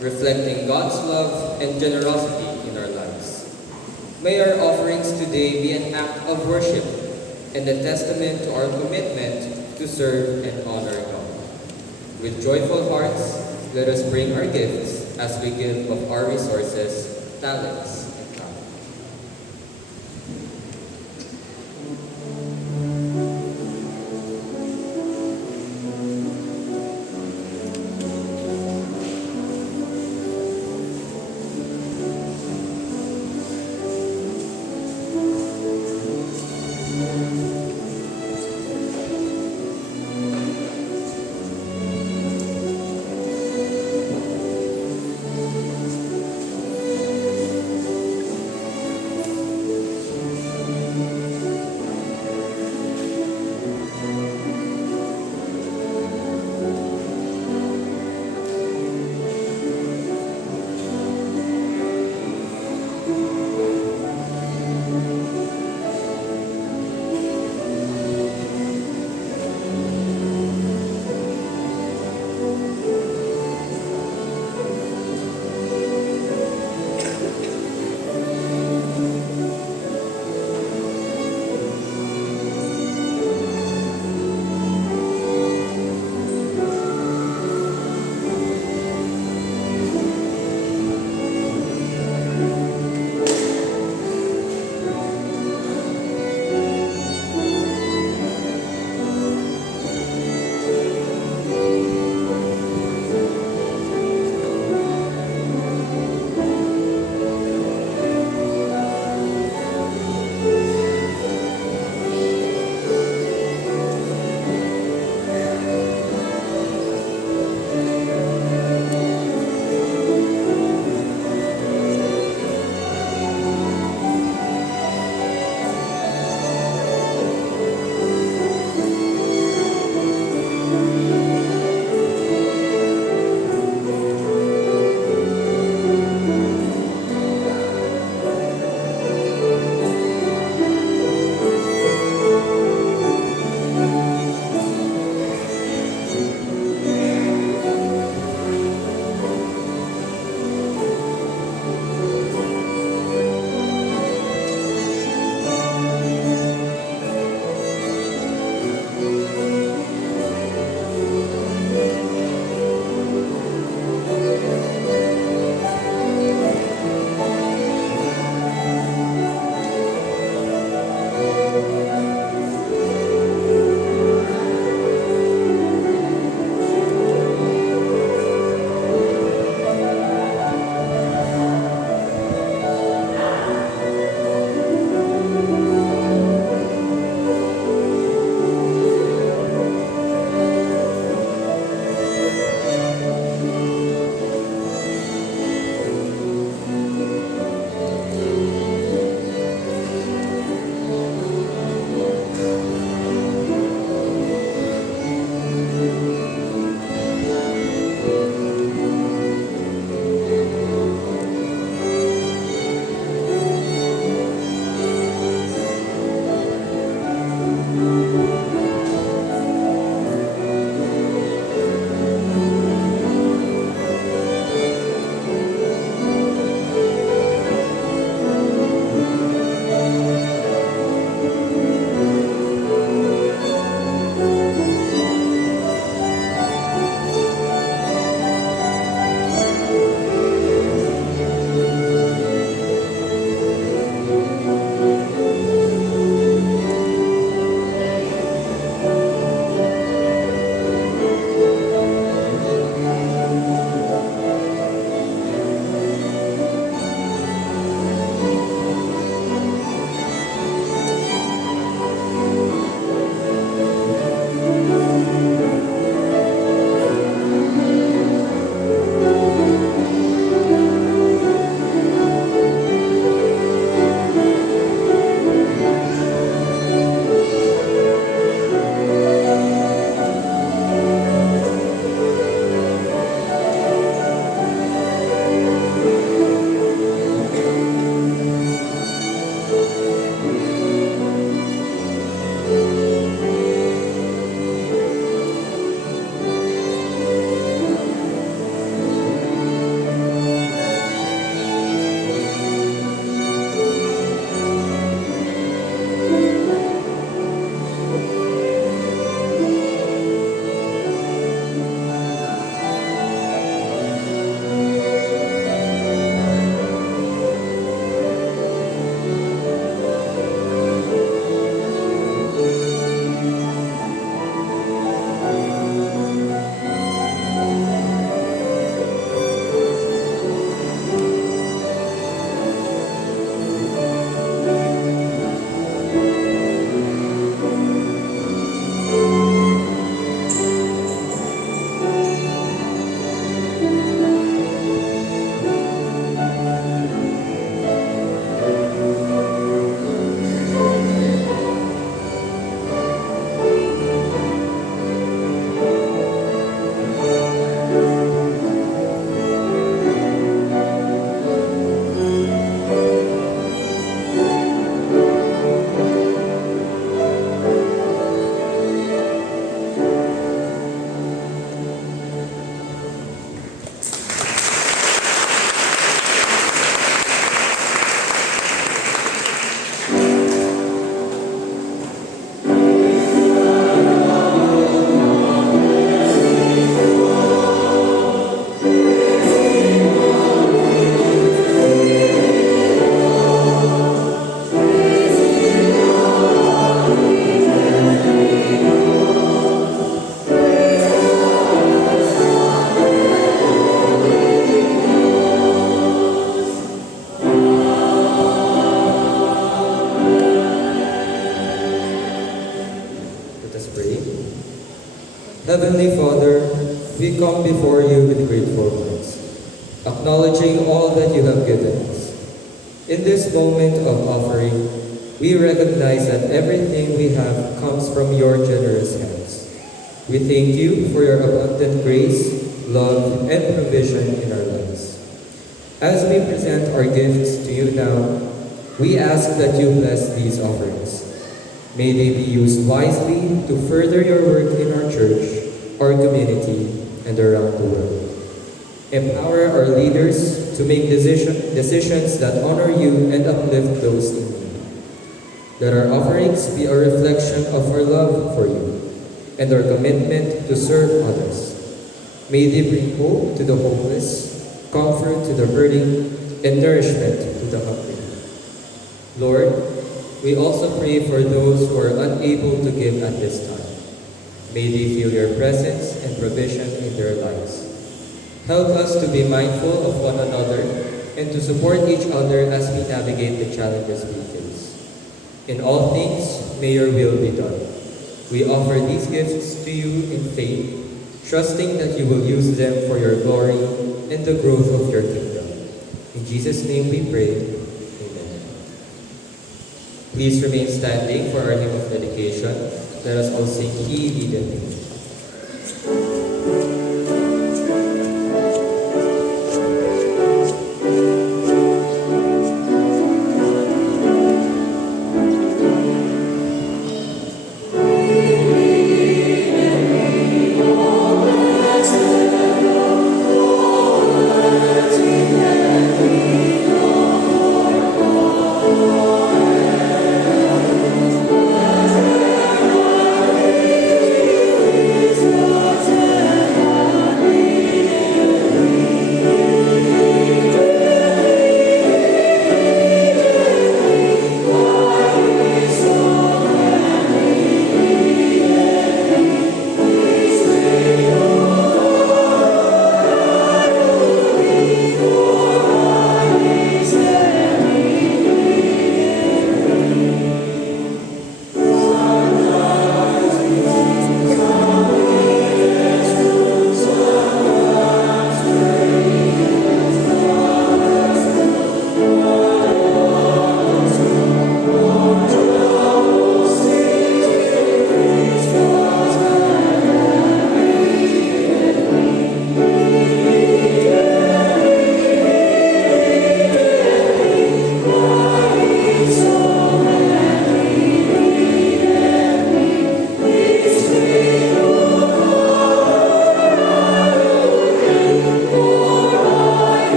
reflecting God's love and generosity in our lives. May our offerings today be an act of worship and a testament to our commitment to serve and honor God. With joyful hearts, let us bring our gifts as we give of our resources, talents, and time. pray. Heavenly Father, we come before you with grateful hearts, acknowledging all that you have given us. In this moment of offering, we recognize that everything we have comes from your generous hands. We thank you for your abundant grace, love, and provision in our lives. As we present our gifts to you now, we ask that you bless these offerings. May they be used wisely to further your work in our church, our community, and around the world. Empower our leaders to make decisions that honor you and uplift those in need. Let our offerings be a reflection of our love for you and our commitment to serve others. May they bring hope to the hopeless, comfort to the hurting, and nourishment to the hungry. Lord, we also pray for those who are unable to give at this time. May they feel your presence and provision in their lives. Help us to be mindful of one another and to support each other as we navigate the challenges we face. In all things, may your will be done. We offer these gifts to you in faith, trusting that you will use them for your glory and the growth of your kingdom. In Jesus' name we pray. Amen. Please remain standing for our hymn of dedication. Let us all sing He Leadeth Me.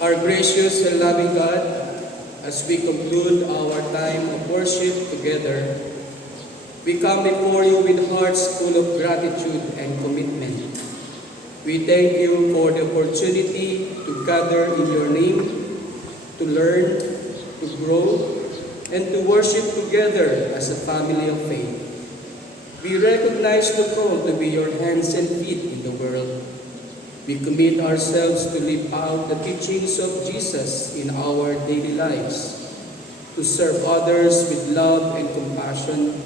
Our gracious and loving God, as we conclude our time of worship together, we come before you with hearts full of gratitude and commitment. We thank you for the opportunity to gather in your name, to learn, to grow, and to worship together as a family of faith. We recognize the call to be your hands and feet in the world. We commit ourselves to live out the teachings of Jesus in our daily lives, to serve others with love and compassion,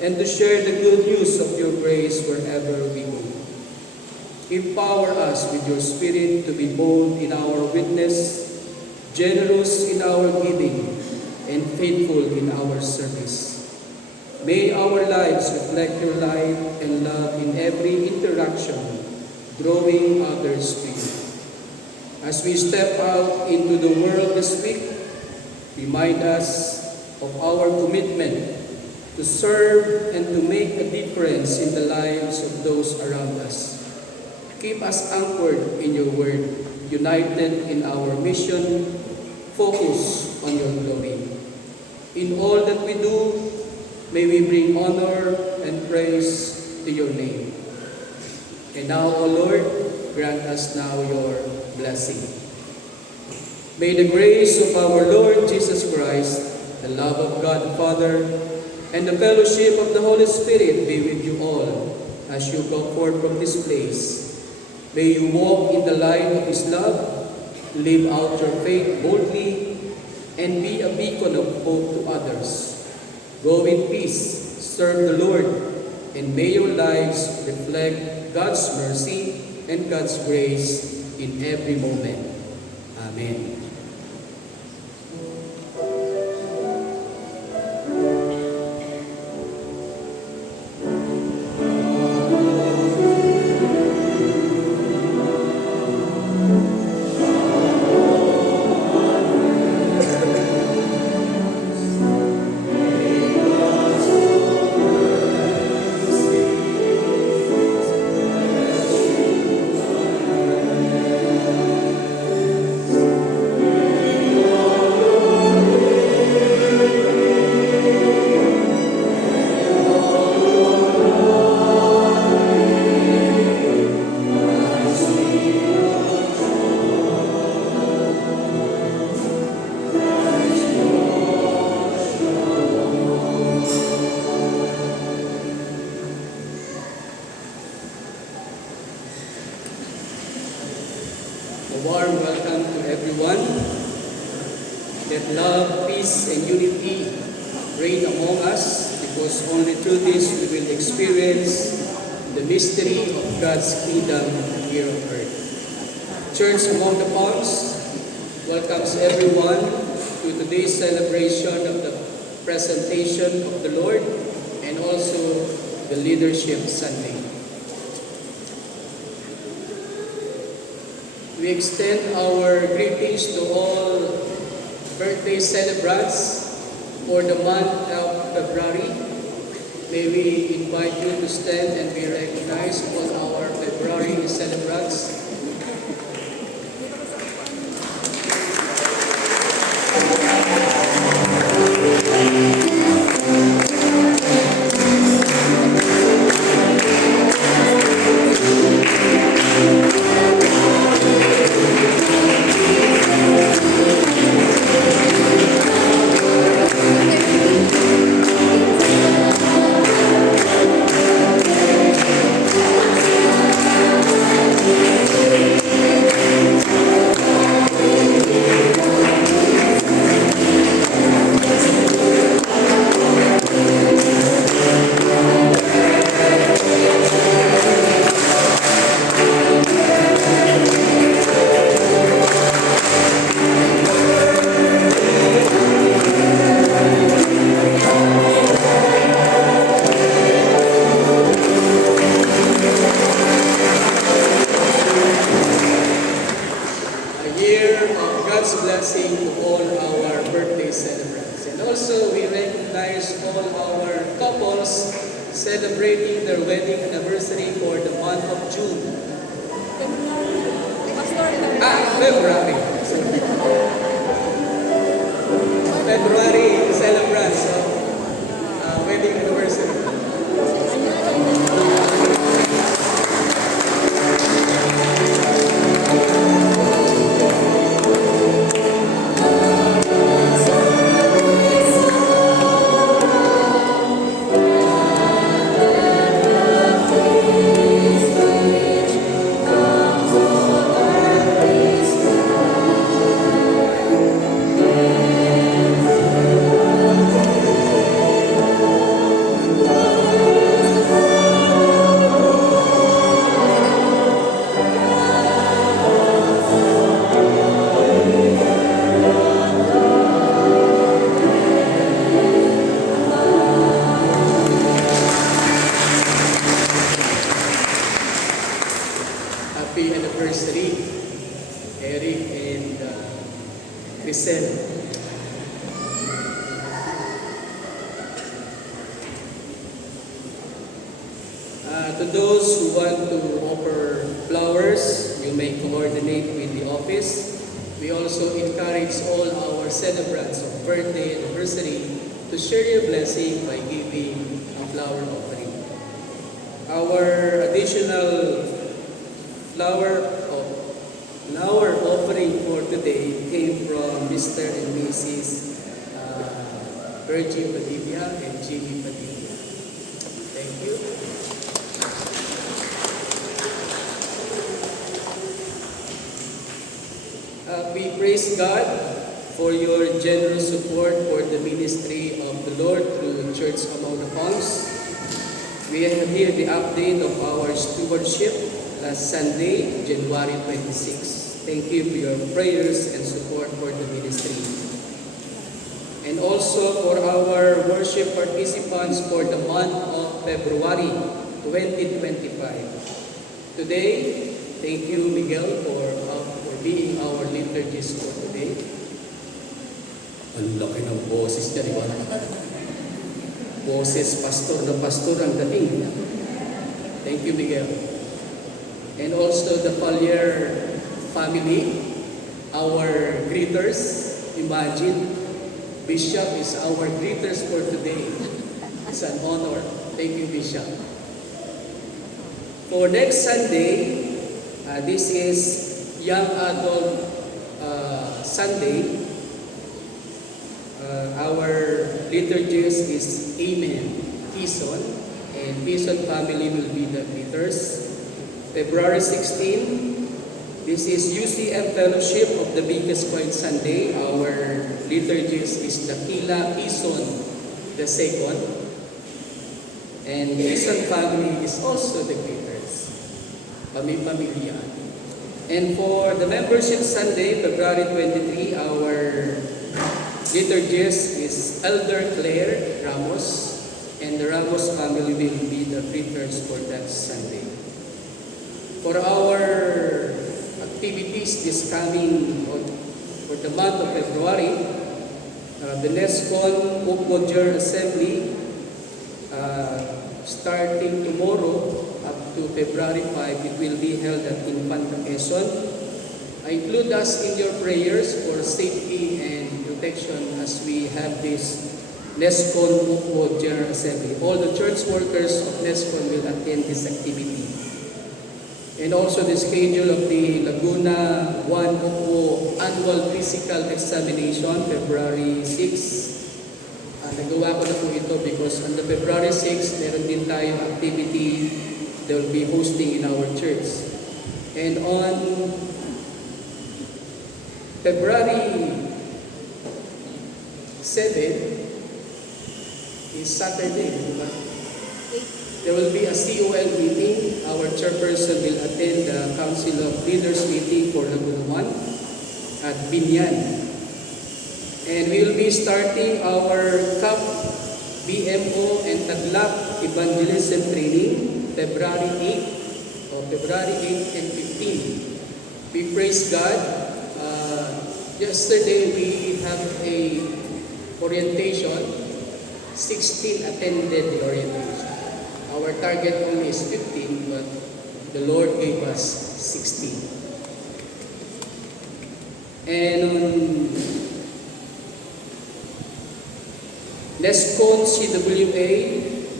and to share the good news of your grace wherever we go. Empower us with your Spirit to be bold in our witness, generous in our giving, and faithful in our service. May our lives reflect your light and love in every interaction, drawing others to you. As we step out into the world this week, remind us of our commitment to serve and to make a difference in the lives of those around us. Keep us anchored in your word, united in our mission, focus on your glory. In all that we do, may we bring honor and praise to your name. And now, O Lord, grant us now your blessing. May the grace of our Lord Jesus Christ, the love of God the Father, and the fellowship of the Holy Spirit be with you all as you go forth from this place. May you walk in the light of His love, live out your faith boldly, and be a beacon of hope to others. Go in peace, serve the Lord, and may your lives reflect God's mercy and God's grace in every moment. Amen. A warm welcome to everyone. Let love, peace, and unity reign among us, because only through this we will experience the mystery of God's kingdom here on earth. Church Among the Palms welcomes everyone to today's celebration of the presentation of the Lord and also the Leadership Sunday. We extend our greetings to all birthday celebrants for the month of February. May we invite you to stand and be recognized, all our February celebrants. Blessing to all our birthday celebrants. And also we recognize all our couples celebrating their wedding anniversary for the month of June. February. February celebrants of wedding anniversary. Crisel. To those who want to offer flowers, you may coordinate with the office. We also encourage all our celebrants of birthday, anniversary to share your blessing by giving a flower offering. Our additional flower offering for today came from Mr. and Mrs. Virgin Padilla and Jimmy Padilla. Thank you. We praise God for your generous support for the ministry of the Lord through Church Among the Palms. We have here the update of our stewardship last Sunday, January 26. Thank you for your prayers and support for the ministry. And also for our worship participants for the month of February 2025. Today, thank you, Miguel, for being our liturgist for today. Ang laki ng boses niya, di ba? Boses, pastor na pastor ang dating. Thank you, Miguel. And also the Falier family, our greeters. Imagine, Bishop is our greeters for today. It's an honor. Thank you, Bishop. For next Sunday, this is Young Adult Sunday. Our liturgist is Amen Quezon, and Quezon family will be the leaders. February 16, this is UCM Fellowship of the Biggest Point Sunday. Our liturgist is Dakila Quezon II, and Quezon family is also the leaders. Pamilya. And for the Membership Sunday, February 23, our liturgist is Elder Claire Ramos, and the Ramos family will be the preachers for that Sunday. For our activities this coming for the month of February, the NESCON Ukmodjer Assembly, starting tomorrow, up to February 5, it will be held at Infanta Quezon. Include us in your prayers for safety and protection as we have this NESCON Ukmod General Assembly. All the church workers of NESCON will attend this activity. And also the schedule of the Laguna 1 Ukmo Annual Physical Examination, February 6. Nagawa ko na po ito because on the February 6, meron din tayong activity they will be hosting in our church. And on February 7 is Saturday, diba? There will be a COL meeting. Our chairperson will attend the Council of Leaders meeting for Laguna 1 at Binyan. And we will be starting our CAP, BMO, and Taglap Evangelism Training February 8 and 15. We praise God. Yesterday we have a orientation. 16 attended the orientation. Our target only is 15, but the Lord gave us 16. And on NESCON CWA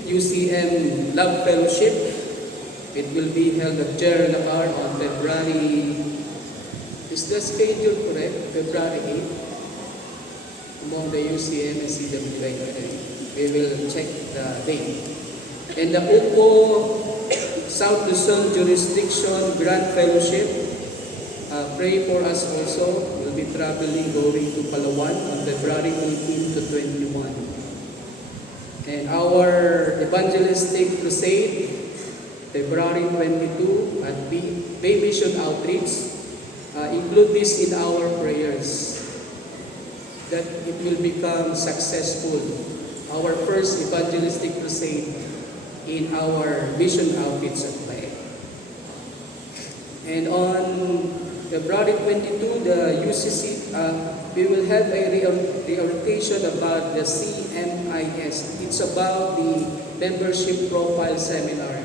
UCM Love Fellowship, it will be held at Gerald Lacar on February, is the schedule correct? February 8 among the UCM and CWA. We will check the date. And the UPO South Luzon Jurisdiction Grand Fellowship, pray for us also. We'll be traveling going to Palawan on February 18 to 21. And our evangelistic crusade, February 22 at Bay Mission Outreach. Include this in our prayers that it will become successful. Our first evangelistic crusade in our mission outreach at Bay. And on February 22, the UCC, we will have a reorientation about the CMIS. It's about the membership profile seminar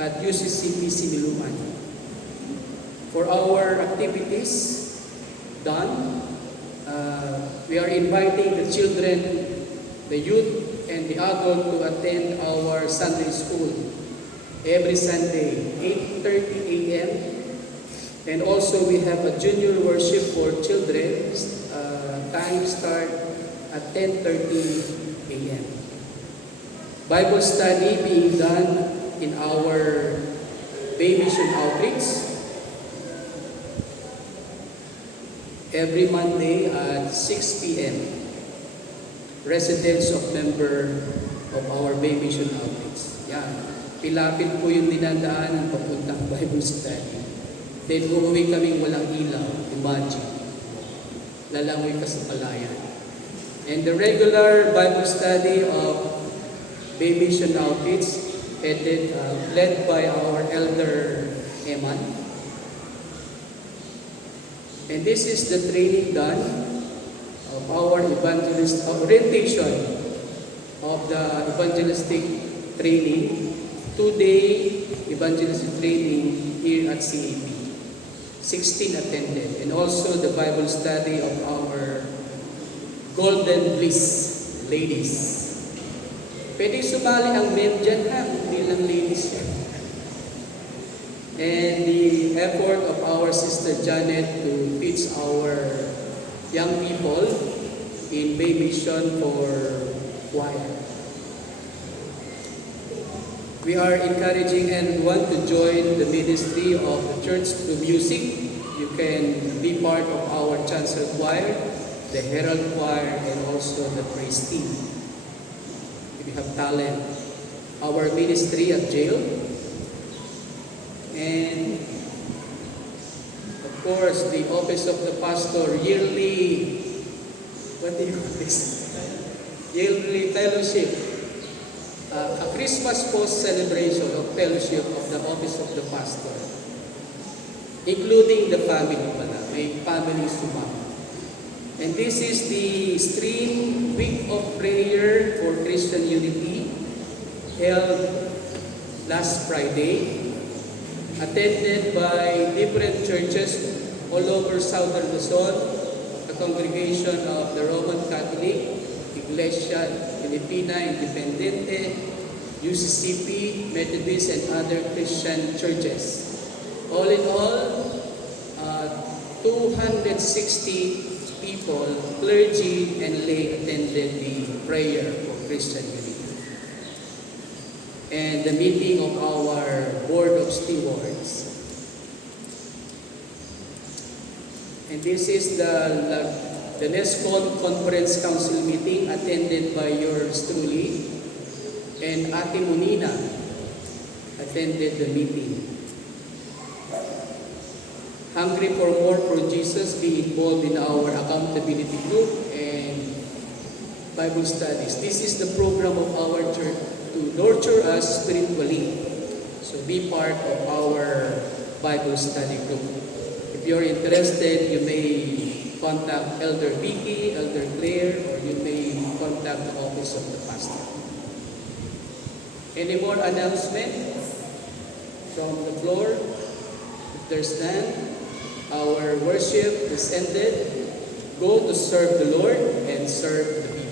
at UCCP Siniluan. For our activities done, we are inviting the children, the youth, and the adult to attend our Sunday school every Sunday, 8:30 a.m. And also we have a junior worship for children. Time start at 10:30 a.m. Bible study being done in our Baby Mission Outreach every Monday at 6 p.m. Residence of member of our Baby Mission Outreach. Yan. Pilapit po yung dinadaan papuntang Bible study. Then uuwi kaming walang ilaw. Imagine. Lalangoy ka sa palayan. And the regular Bible study of Baby Mission Outreach led by our elder Eman. And this is the training done of our evangelist orientation of the evangelistic training, 2-day evangelistic training here at CAP. 16 attended, and also the Bible study of our Golden Bliss ladies. Pwede sumali ang men dyan ha, hindi lang ladies yan. And the effort of our sister Janet to teach our young people in Baby Mission for choir. We are encouraging everyone to join the ministry of the church through music. You can be part of our chancel choir, the herald choir, and also the praise team. If you have talent, our ministry at jail, and of course the office of the pastor yearly, what do you call this? Yearly fellowship. A Christmas post celebration of fellowship of the office of the pastor, including the family pala. May family sumama. And this is the stream week of prayer for Christian unity held last Friday, attended by different churches all over Southern Luzon, the congregation of the Roman Catholic, Iglesia Filipina Independente, UCCP, Methodist, and other Christian churches. All in all, 260 people, clergy and lay, attended the prayer for Christian unity. And the meeting of our Board of Stewards. And this is the NESCON Conference Council meeting attended by yours truly, and Ate Munina attended the meeting. Hungry for more for Jesus, be involved in our accountability group and Bible studies. This is the program of our church to nurture us spiritually. So be part of our Bible study group. If you're interested, you may contact Elder Vicky, Elder Claire, or you may contact the office of the pastor. Any more announcement from the floor? If there's none, our worship is ended. Go to serve the Lord and serve the people.